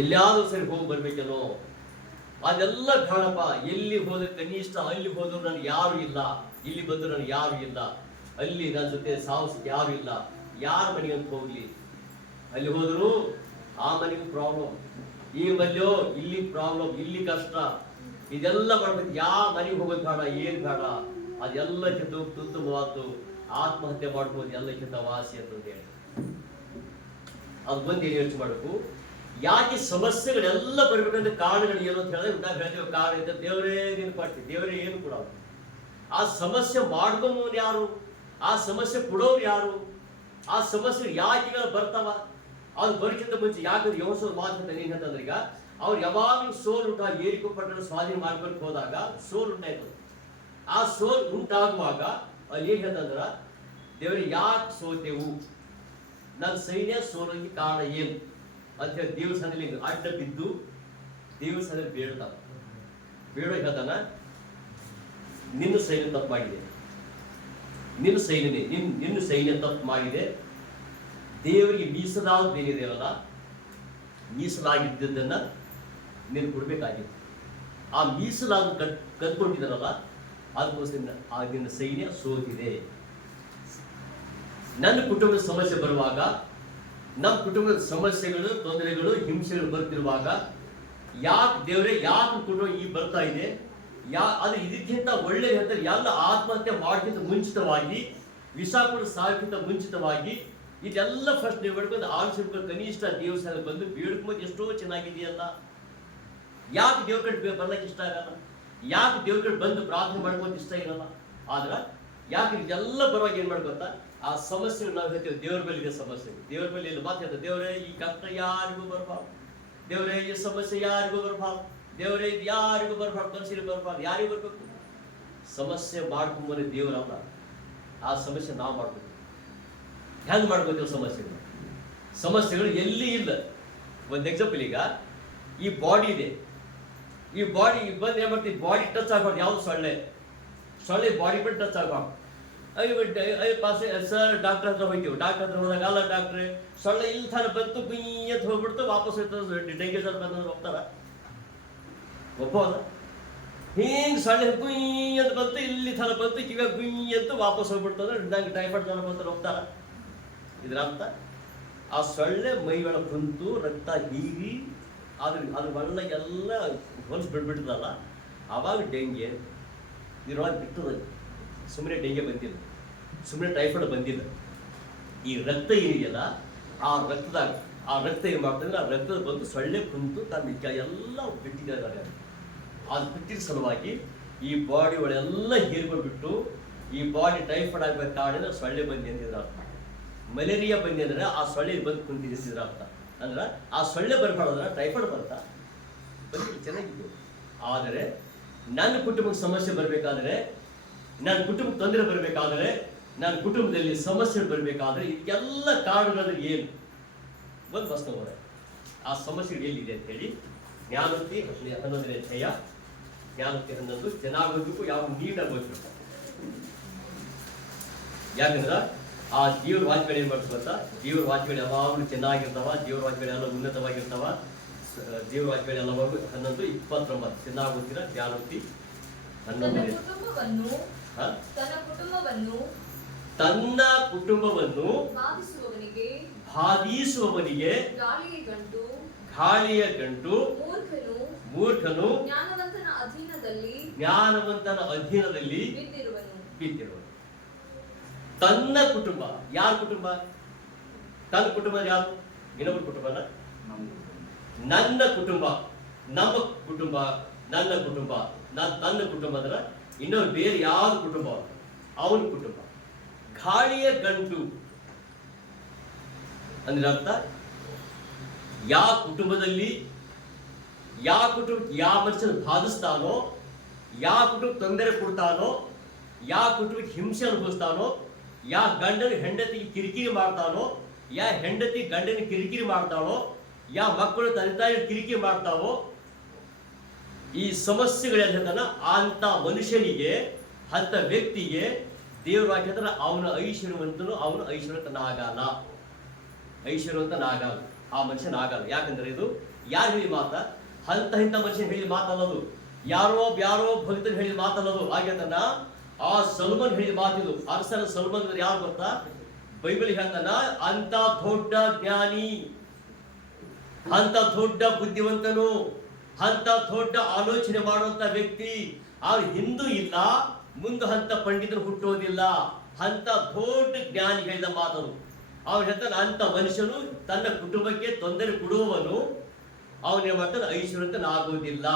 ಎಲ್ಲಾದ್ರೂ ಸರಿ ಹೋಗಿ ಬರ್ಬೇಕೇನೋ, ಅದೆಲ್ಲ ಬೇಡಪ್ಪ. ಎಲ್ಲಿ ಹೋದ್ರೆ ಕನಿಷ್ಠ ಅಲ್ಲಿ ಹೋದ್ರು ನನಗೆ ಯಾರು ಇಲ್ಲ, ಇಲ್ಲಿ ಬಂದ್ರು ನನಗೆ ಯಾರು ಇಲ್ಲ, ಅಲ್ಲಿ ನನ್ನ ಜೊತೆ ಸಾಹಸಕ್ಕೆ ಯಾರು ಇಲ್ಲ, ಯಾರ ಮನೆಗೆ ಅಂತ ಹೋಗ್ಲಿ. ಅಲ್ಲಿ ಹೋದ್ರು ಆ ಮನೆಗೆ ಪ್ರಾಬ್ಲಮ್, ಈ ಮನೆಯೋ ಇಲ್ಲಿ ಪ್ರಾಬ್ಲಮ್, ಇಲ್ಲಿ ಕಷ್ಟ. ಇದೆಲ್ಲ ಮಾಡ್ಬೇಕು. ಯಾವ ಮನೆಗೆ ಹೋಗೋದು ಬೇಡ, ಏನ್ ಬೇಡ, ಅದೆಲ್ಲಕ್ಕಿಂತ ಉತ್ತಮವಾದ್ದು ಆತ್ಮಹತ್ಯೆ ಮಾಡ್ಬೋದು, ಎಲ್ಲಕ್ಕಿಂತ ವಾಸಿ ಅಂತ ಹೇಳಿ ಅದು ಬಂದು ಏನು ಯೋಚನೆ ಮಾಡಬೇಕು. ಯಾಕೆ ಸಮಸ್ಯೆಗಳೆಲ್ಲ ಬರ್ಬೇಕಂದ್ರೆ ಕಾರಣಗಳು ಏನು ಅಂತ ಹೇಳಿದ್ರೆ ನಾವು ಹೇಳ್ತೀವಿ, ಕಾರಣ ಇದೆ ದೇವರೇ ನೆನಪಾಡ್ತೀವಿ, ದೇವರೇ ಏನು ಕೊಡೋದು. ಆ ಸಮಸ್ಯೆ ಮಾಡ್ಕೊಂಬವ್ರು ಯಾರು, ಆ ಸಮಸ್ಯೆ ಕೊಡೋರು ಯಾರು, ಆ ಸಮಸ್ಯೆ ಯಾಕೆ ಬರ್ತಾವ, ಅದು ಬರೋಕ್ಕಿಂತ ಮುಂಚೆ ಯಾಕಂದ್ರೆ ಯೋಸೋದು ಮಾತುಕತೆ ಏನಂತಂದ್ರೆ, ಈಗ ಅವ್ರು ಯಾವಾಗಲೂ ಸೋಲು ಉಂಟ ಏರಿಕೆ ಪಟ್ಟಣ ಸ್ವಾಧೀನ ಮಾಡ್ಕೊಂಡು ಹೋದಾಗ ಸೋಲು ಉಂಟಾಯ್ತು. ಆ ಸೋಲು ಉಂಟಾಗುವಾಗ ಅಲ್ಲಿ ಏನ್ ಹೇಳ್ತಂದ್ರ, ದೇವರಿಗೆ ಯಾಕೆ ಸೋತೆವು, ನನ್ನ ಸೈನ್ಯ ಸೋಲಕ್ಕೆ ಕಾರಣ ಏನು ಅಂತ ಹೇಳಿ ದೇವ್ರ ಸನ್ನಿಲಿ ಅಡ್ಡ ಬಿದ್ದು ದೇವ್ರ ಸನ್ನಿಲಿ ಬೇಡ್ತಾವ. ಬೇಡೋ ಹೇಳ್ತಾನ, ನಿನ್ನ ಸೈನ್ಯ ತಪ್ಪು ಮಾಡಿದೆ, ನಿನ್ನ ಸೈನ್ಯನೇ ನಿನ್ನ ಸೈನ್ಯ ತಪ್ಪು ಮಾಡಿದೆ. ದೇವರಿಗೆ ಮೀಸಲಾದೇನಿದೆಯಲ್ಲ, ಮೀಸಲಾಗಿದ್ದನ್ನ ನೀನು ಕೊಡ್ಬೇಕಾಗಿತ್ತು. ಆ ಮೀಸಲಾದ ಕದ್ಕೊಂಡಿದ್ದಾರಲ್ಲ, ಅದಕ್ಕೋಸ್ಕರ ಆ ನಿನ್ನ ಸೈನ್ಯ ಸೋತಿದೆ. ನನ್ನ ಕುಟುಂಬದ ಸಮಸ್ಯೆ ಬರುವಾಗ, ನಮ್ಮ ಕುಟುಂಬದ ಸಮಸ್ಯೆಗಳು, ತೊಂದರೆಗಳು, ಹಿಂಸೆಗಳು ಬರ್ತಿರುವಾಗ ಯಾಕೆ ದೇವರೇ ಯಾಕೆ ಕುಟುಂಬ ಈ ಬರ್ತಾ ಇದೆ, ಅದು ಇದಕ್ಕಿಂತ ಒಳ್ಳೆ ಹೇಳ್ತಾರೆ. ಎಲ್ಲ ಆತ್ಮಹತ್ಯೆ ಮಾಡೋಕ್ಕಿಂತ ಮುಂಚಿತವಾಗಿ, ವಿಷ ಕೂಡ ಸಾಯಕ್ಕಿಂತ ಮುಂಚಿತವಾಗಿ ಇದೆಲ್ಲ ಫಸ್ಟ್ ನೀವು ಬೇಡ್ಕೊಂಡು ಆಲೋಚನೆ ಕನಿಷ್ಠ ದೇವಸ್ಥಾನ ಬಂದು ಬೇಡ್ಕೊಂಡು ಎಷ್ಟೋ ಚೆನ್ನಾಗಿದೆಯಲ್ಲ. ಯಾಕೆ ದೇವ್ರ ಕಡೆ ಬರ್ಲಕ್ಕೆ ಇಷ್ಟ ಆಗಲ್ಲ, ಯಾಕೆ ದೇವ್ರ ಕಡೆ ಬಂದು ಪ್ರಾರ್ಥನೆ ಮಾಡ್ಕೊಂಡು ಇಷ್ಟ ಇರಲ್ಲ. ಆದ್ರೆ ಯಾಕೆ ಇದೆಲ್ಲ ಬರುವಾಗ ಏನ್ ಮಾಡ್ಕೊತಾ, ಆ ಸಮಸ್ಯೆ ನಾವು ಹೇಳ್ತೇವೆ ದೇವ್ರ ಮೇಲೆ ಇದೆ ಸಮಸ್ಯೆ, ದೇವ್ರ ಮೇಲೆ ಇಲ್ಲ ಮಾತಾಡ್ತಾರೆ. ದೇವರೇ ಈ ಕಷ್ಟ ಯಾರಿಗೂ ಬರಬಾರ್ದು, ದೇವರೇ ಈ ಸಮಸ್ಯೆ ಯಾರಿಗೂ ಬರಬಾರ್ದು, ದೇವರೇ ಇದು ಯಾರಿಗೂ ಬರಬಾರ್ದು, ಮನುಷ್ಯರು ಬರಬಾರ್ದು. ಯಾರಿಗೂ ಬರ್ಬೇಕು? ಸಮಸ್ಯೆ ಮಾಡ್ಕೊಂಬಂದ್ರೆ ದೇವರಲ್ಲ, ಆ ಸಮಸ್ಯೆ ನಾವು ಮಾಡ್ಬೇಕು. ಹೆಂಗ್ ಮಾಡ್ಕೋತೀವಿ ಸಮಸ್ಯೆಗಳು? ಸಮಸ್ಯೆಗಳು ಎಲ್ಲಿ ಇಲ್ಲ. ಒಂದು ಎಕ್ಸಾಂಪಲ್, ಈಗ ಈ ಬಾಡಿ ಇದೆ, ಈ ಬಾಡಿ ಬಂದು ಏನ್ ಮಾಡ್ತೀವಿ, ಬಾಡಿ ಟಚ್ ಆಗ್ಬಾರ್ದು. ಯಾವ್ದು ಸೊಳ್ಳೆ ಬಾಡಿ ಬಿಟ್ಟು ಟಚ್ ಆಗ್ಬಾರ್ದು. ಸರ್ ಡಾಕ್ಟರ್ ಹತ್ರ ಹೋಗ್ತೀವಿ, ಡಾಕ್ಟರ್ ಹತ್ರ ಹೋದಾಗ, ಅಲ್ಲ ಡಾಕ್ಟ್ರೆ ಸೊಳ್ಳೆ ಇಲ್ಲಿ ಥರ ಬಂತು ಗುಯ್ ಅಂತ ಹೋಗ್ಬಿಡ್ತು, ವಾಪಸ್ ಡೆಂಗಿ ಜ್ವರ ಬಂದ್ರೆ ಹೋಗ್ತಾರ? ಒಪ್ಪೋದ? ಹಿಂಗೆ ಸೊಳ್ಳೆ ಗುಯ್ ಅಂತ ಬಂತು, ಇಲ್ಲಿ ಥರ ಬಂತು, ಕಿವ್ಯಾಗ ಗುಯ್ ಅಂತ ವಾಪಸ್ ಹೋಗ್ಬಿಡ್ತಂದ್ರೆ ನಂಗೆ ಟೈಫಾಯ್ಡ್ ಜ್ವರ ಬಂದ್ರೆ ಹೋಗ್ತಾರ? ಇದ್ರ ಅರ್ಥ ಆ ಸೊಳ್ಳೆ ಮೈ ಒಳಗೆ ಕುಂತು ರಕ್ತ ಹೀರಿ ಅದ್ರ ಒಳಗೆಲ್ಲ ಹೊಲಸು ಬಿಟ್ಬಿಡ್ತದಲ್ಲ, ಆವಾಗ ಡೆಂಗಿ ಇದ್ರೊಳಗೆ ಬಿಟ್ಟದ. ಸುಮ್ಮನೆ ಡೆಂಗಿ ಬಂದಿಲ್ಲ, ಸುಮ್ಮನೆ ಟೈಫಾಯ್ಡ್ ಬಂದಿಲ್ಲ. ಈ ರಕ್ತ ಏನಿದೆಯಲ್ಲ, ಆ ರಕ್ತ ಏನು ಮಾಡ್ತಂದ್ರೆ, ಆ ರಕ್ತದ ಬಂದು ಸೊಳ್ಳೆ ಕುಂತು ತನ್ನ ಎಲ್ಲ ಬಿಟ್ಟಿದ್ದಾರೆ. ಅದು ಬಿಟ್ಟಿದ ಸಲುವಾಗಿ ಈ ಬಾಡಿ ಒಳಗೆಲ್ಲ ಹೀರ್ಕೊಂಡ್ಬಿಟ್ಟು ಈ ಬಾಡಿ ಟೈಫಾಯ್ಡ್ ಆಗ್ಬೇಕು ಕಾರಣ ಸೊಳ್ಳೆ ಬಂದಿ ಅಂತಿದ್ರ ಅರ್ಥ. ಮಲೇರಿಯಾ ಬಂದಿ ಅಂದ್ರೆ ಆ ಸೊಳ್ಳೆ ಬಂದು ಕುಂತಿದ್ರ ಅರ್ಥ. ಅಂದ್ರೆ ಆ ಸೊಳ್ಳೆ ಬರ್ಬಾರ್ದ್ರ ಟೈಫಾಯ್ಡ್ ಬರ್ತಾ ಬಂದಿಲ್ಲ, ಚೆನ್ನಾಗಿತ್ತು. ಆದರೆ ನನ್ನ ಕುಟುಂಬಕ್ಕೆ ಸಮಸ್ಯೆ ಬರಬೇಕಾದ್ರೆ, ನನ್ನ ಕುಟುಂಬಕ್ಕೆ ತೊಂದರೆ ಬರಬೇಕಾದ್ರೆ, ನನ್ನ ಕುಟುಂಬದಲ್ಲಿ ಸಮಸ್ಯೆಗಳು ಬರಬೇಕಾದ್ರೆ ಇದಕ್ಕೆಲ್ಲ ಕಾರಣಗಳು ಏನು? ಒಂದು ಪ್ರಶ್ನೆ ಬರ, ಆ ಸಮಸ್ಯೆಗಳು ಎಲ್ಲಿದೆ ಅಂತ ಹೇಳಿ ಜ್ಞಾನೋಕ್ತಿ 11ನೇ ಅಧ್ಯಾಯ, ಜ್ಞಾನೋಕ್ತಿ 11 ಚೆನ್ನಾಗಿ ಓದಬೇಕು, ಯಾವ ನೀಟಾಗಿ ಓದಬೇಕು. ಯಾಕಂದ್ರೆ ಆ ದೇವ್ರ ವಾಕ್ಯಗಳು ಏನ್ ಮಾಡ್ತು ಗೊತ್ತಾ, ದೇವ್ರ ವಾಕ್ಯಗಳು ಯಾವಾಗಲೂ ಚೆನ್ನಾಗಿರ್ತಾವ, ದೇವ್ರ ವಾಕ್ಯಗಳೆಲ್ಲ ಉನ್ನತವಾಗಿರ್ತಾವ. ದೇವ್ರ ವಾಕ್ಯಗಳೆಲ್ಲ 11:29 ಚೆನ್ನಾಗಿ ಓದ್ತೀರಾ? ಜ್ಞಾನೋಕ್ತಿ 11. ತನ್ನ ಕುಟುಂಬವನ್ನು ಬಾಧಿಸುವವನಿಗೆ ಗಾಳಿಯ ಗಂಟು, ಮೂರ್ಖನು ಜ್ಞಾನವಂತನ ಅಧೀನದಲ್ಲಿ ಬಿದ್ದಿರುವನು. ತನ್ನ ಕುಟುಂಬ, ಯಾರ ಕುಟುಂಬ? ತನ್ನ ಕುಟುಂಬ ಯಾರು? ಇನ್ನೊಬ್ಬರ ಕುಟುಂಬನ? ನನ್ನ ಕುಟುಂಬ, ನಮ್ಮ ಕುಟುಂಬ, ನನ್ನ ಕುಟುಂಬ. ತನ್ನ ಕುಟುಂಬ ಅಂದ್ರೆ ಇನ್ನೊಂದು ಬೇರೆ ಯಾವ ಕುಟುಂಬ? ಅವನ ಕುಟುಂಬ. ಗಾಳಿಯ ಗಂಟು ಅಂದ್ರೆ ಅರ್ಥ, ಯಾವ ಕುಟುಂಬದಲ್ಲಿ ಯಾವ ಮನುಷ್ಯನ ಬಾಧಿಸ್ತಾನೋ, ಯಾವ ಕುಟುಂಬ ತೊಂದರೆ ಕೊಡ್ತಾನೋ, ಯಾವ ಕುಟುಂಬಕ್ಕೆ ಹಿಂಸೆ ಅನುಭವಿಸ್ತಾನೋ, ಯಾವ ಗಂಡನ ಹೆಂಡತಿಗೆ ಕಿರಿಕಿರಿ ಮಾಡ್ತಾನೋ, ಯಾವ ಹೆಂಡತಿ ಗಂಡನ ಕಿರಿಕಿರಿ ಮಾಡ್ತಾಳೋ, ಯಾವ ಮಕ್ಕಳು ತಂದೆ ತಾಯಿ ಕಿರಿಕಿರಿ ಮಾಡ್ತಾವೋ, ಈ ಸಮಸ್ಯೆಗಳೆಲ್ಲ ಅಂತ ಮನುಷ್ಯನಿಗೆ, ಅಂತ ವ್ಯಕ್ತಿಗೆ ದೇವ್ರ ವಾಕ್ಯ ಅವನ ಐಶ್ವರ್ಯವಂತನು, ಅವನು ಐಶ್ವರ್ಯವಂತನಾಗಲ್ಲ. ಆ ಮನುಷ್ಯನ ಆಗಲ್ಲ. ಯಾಕಂದ್ರೆ ಇದು ಯಾರು ಹೇಳಿ ಮಾತ? ಇಂಥ ಮನುಷ್ಯನ ಹೇಳಿದ ಮಾತಲ್ಲದು, ಯಾರೋ ಭಕ್ತನ ಹೇಳಿದ ಮಾತಲ್ಲದು. ಹಾಗೆ ತನ್ನ ಆ ಸಲ್ಮನ್ ಹೇಳಿದ ಮಾತಿದು. ಅರಸನ ಸಲ್ಮನ್ ಅಂದ್ರೆ ಯಾರು ಗೊತ್ತಾ? ಬೈಬಲ್ ಹೇಳ್ತಾನ, ಅಂತ ದೊಡ್ಡ ಜ್ಞಾನಿ, ಅಂತ ದೊಡ್ಡ ಬುದ್ಧಿವಂತನು, ಅಂತ ದೊಡ್ಡ ಆಲೋಚನೆ ಮಾಡುವಂತ ವ್ಯಕ್ತಿ ಅವ್ರು ಹಿಂದೂ ಇಲ್ಲ, ಮುಂದೆ ಅಂತ ಪಂಡಿತರು ಹುಟ್ಟೋದಿಲ್ಲ. ಅಂತ ದೊಡ್ಡ ಜ್ಞಾನಿ ಹೇಳಿದ ಮಾತನು. ಅವ್ರು ಹೇಳ್ತಾನೆ, ಅಂತ ಮನುಷ್ಯನು ತನ್ನ ಕುಟುಂಬಕ್ಕೆ ತೊಂದರೆ ಕೊಡುವವನು, ಅವನೇನ್ ಮಾಡ್ತಾನೆ, ಐಶ್ವರ್ಯತನಾಗುವುದಿಲ್ಲ.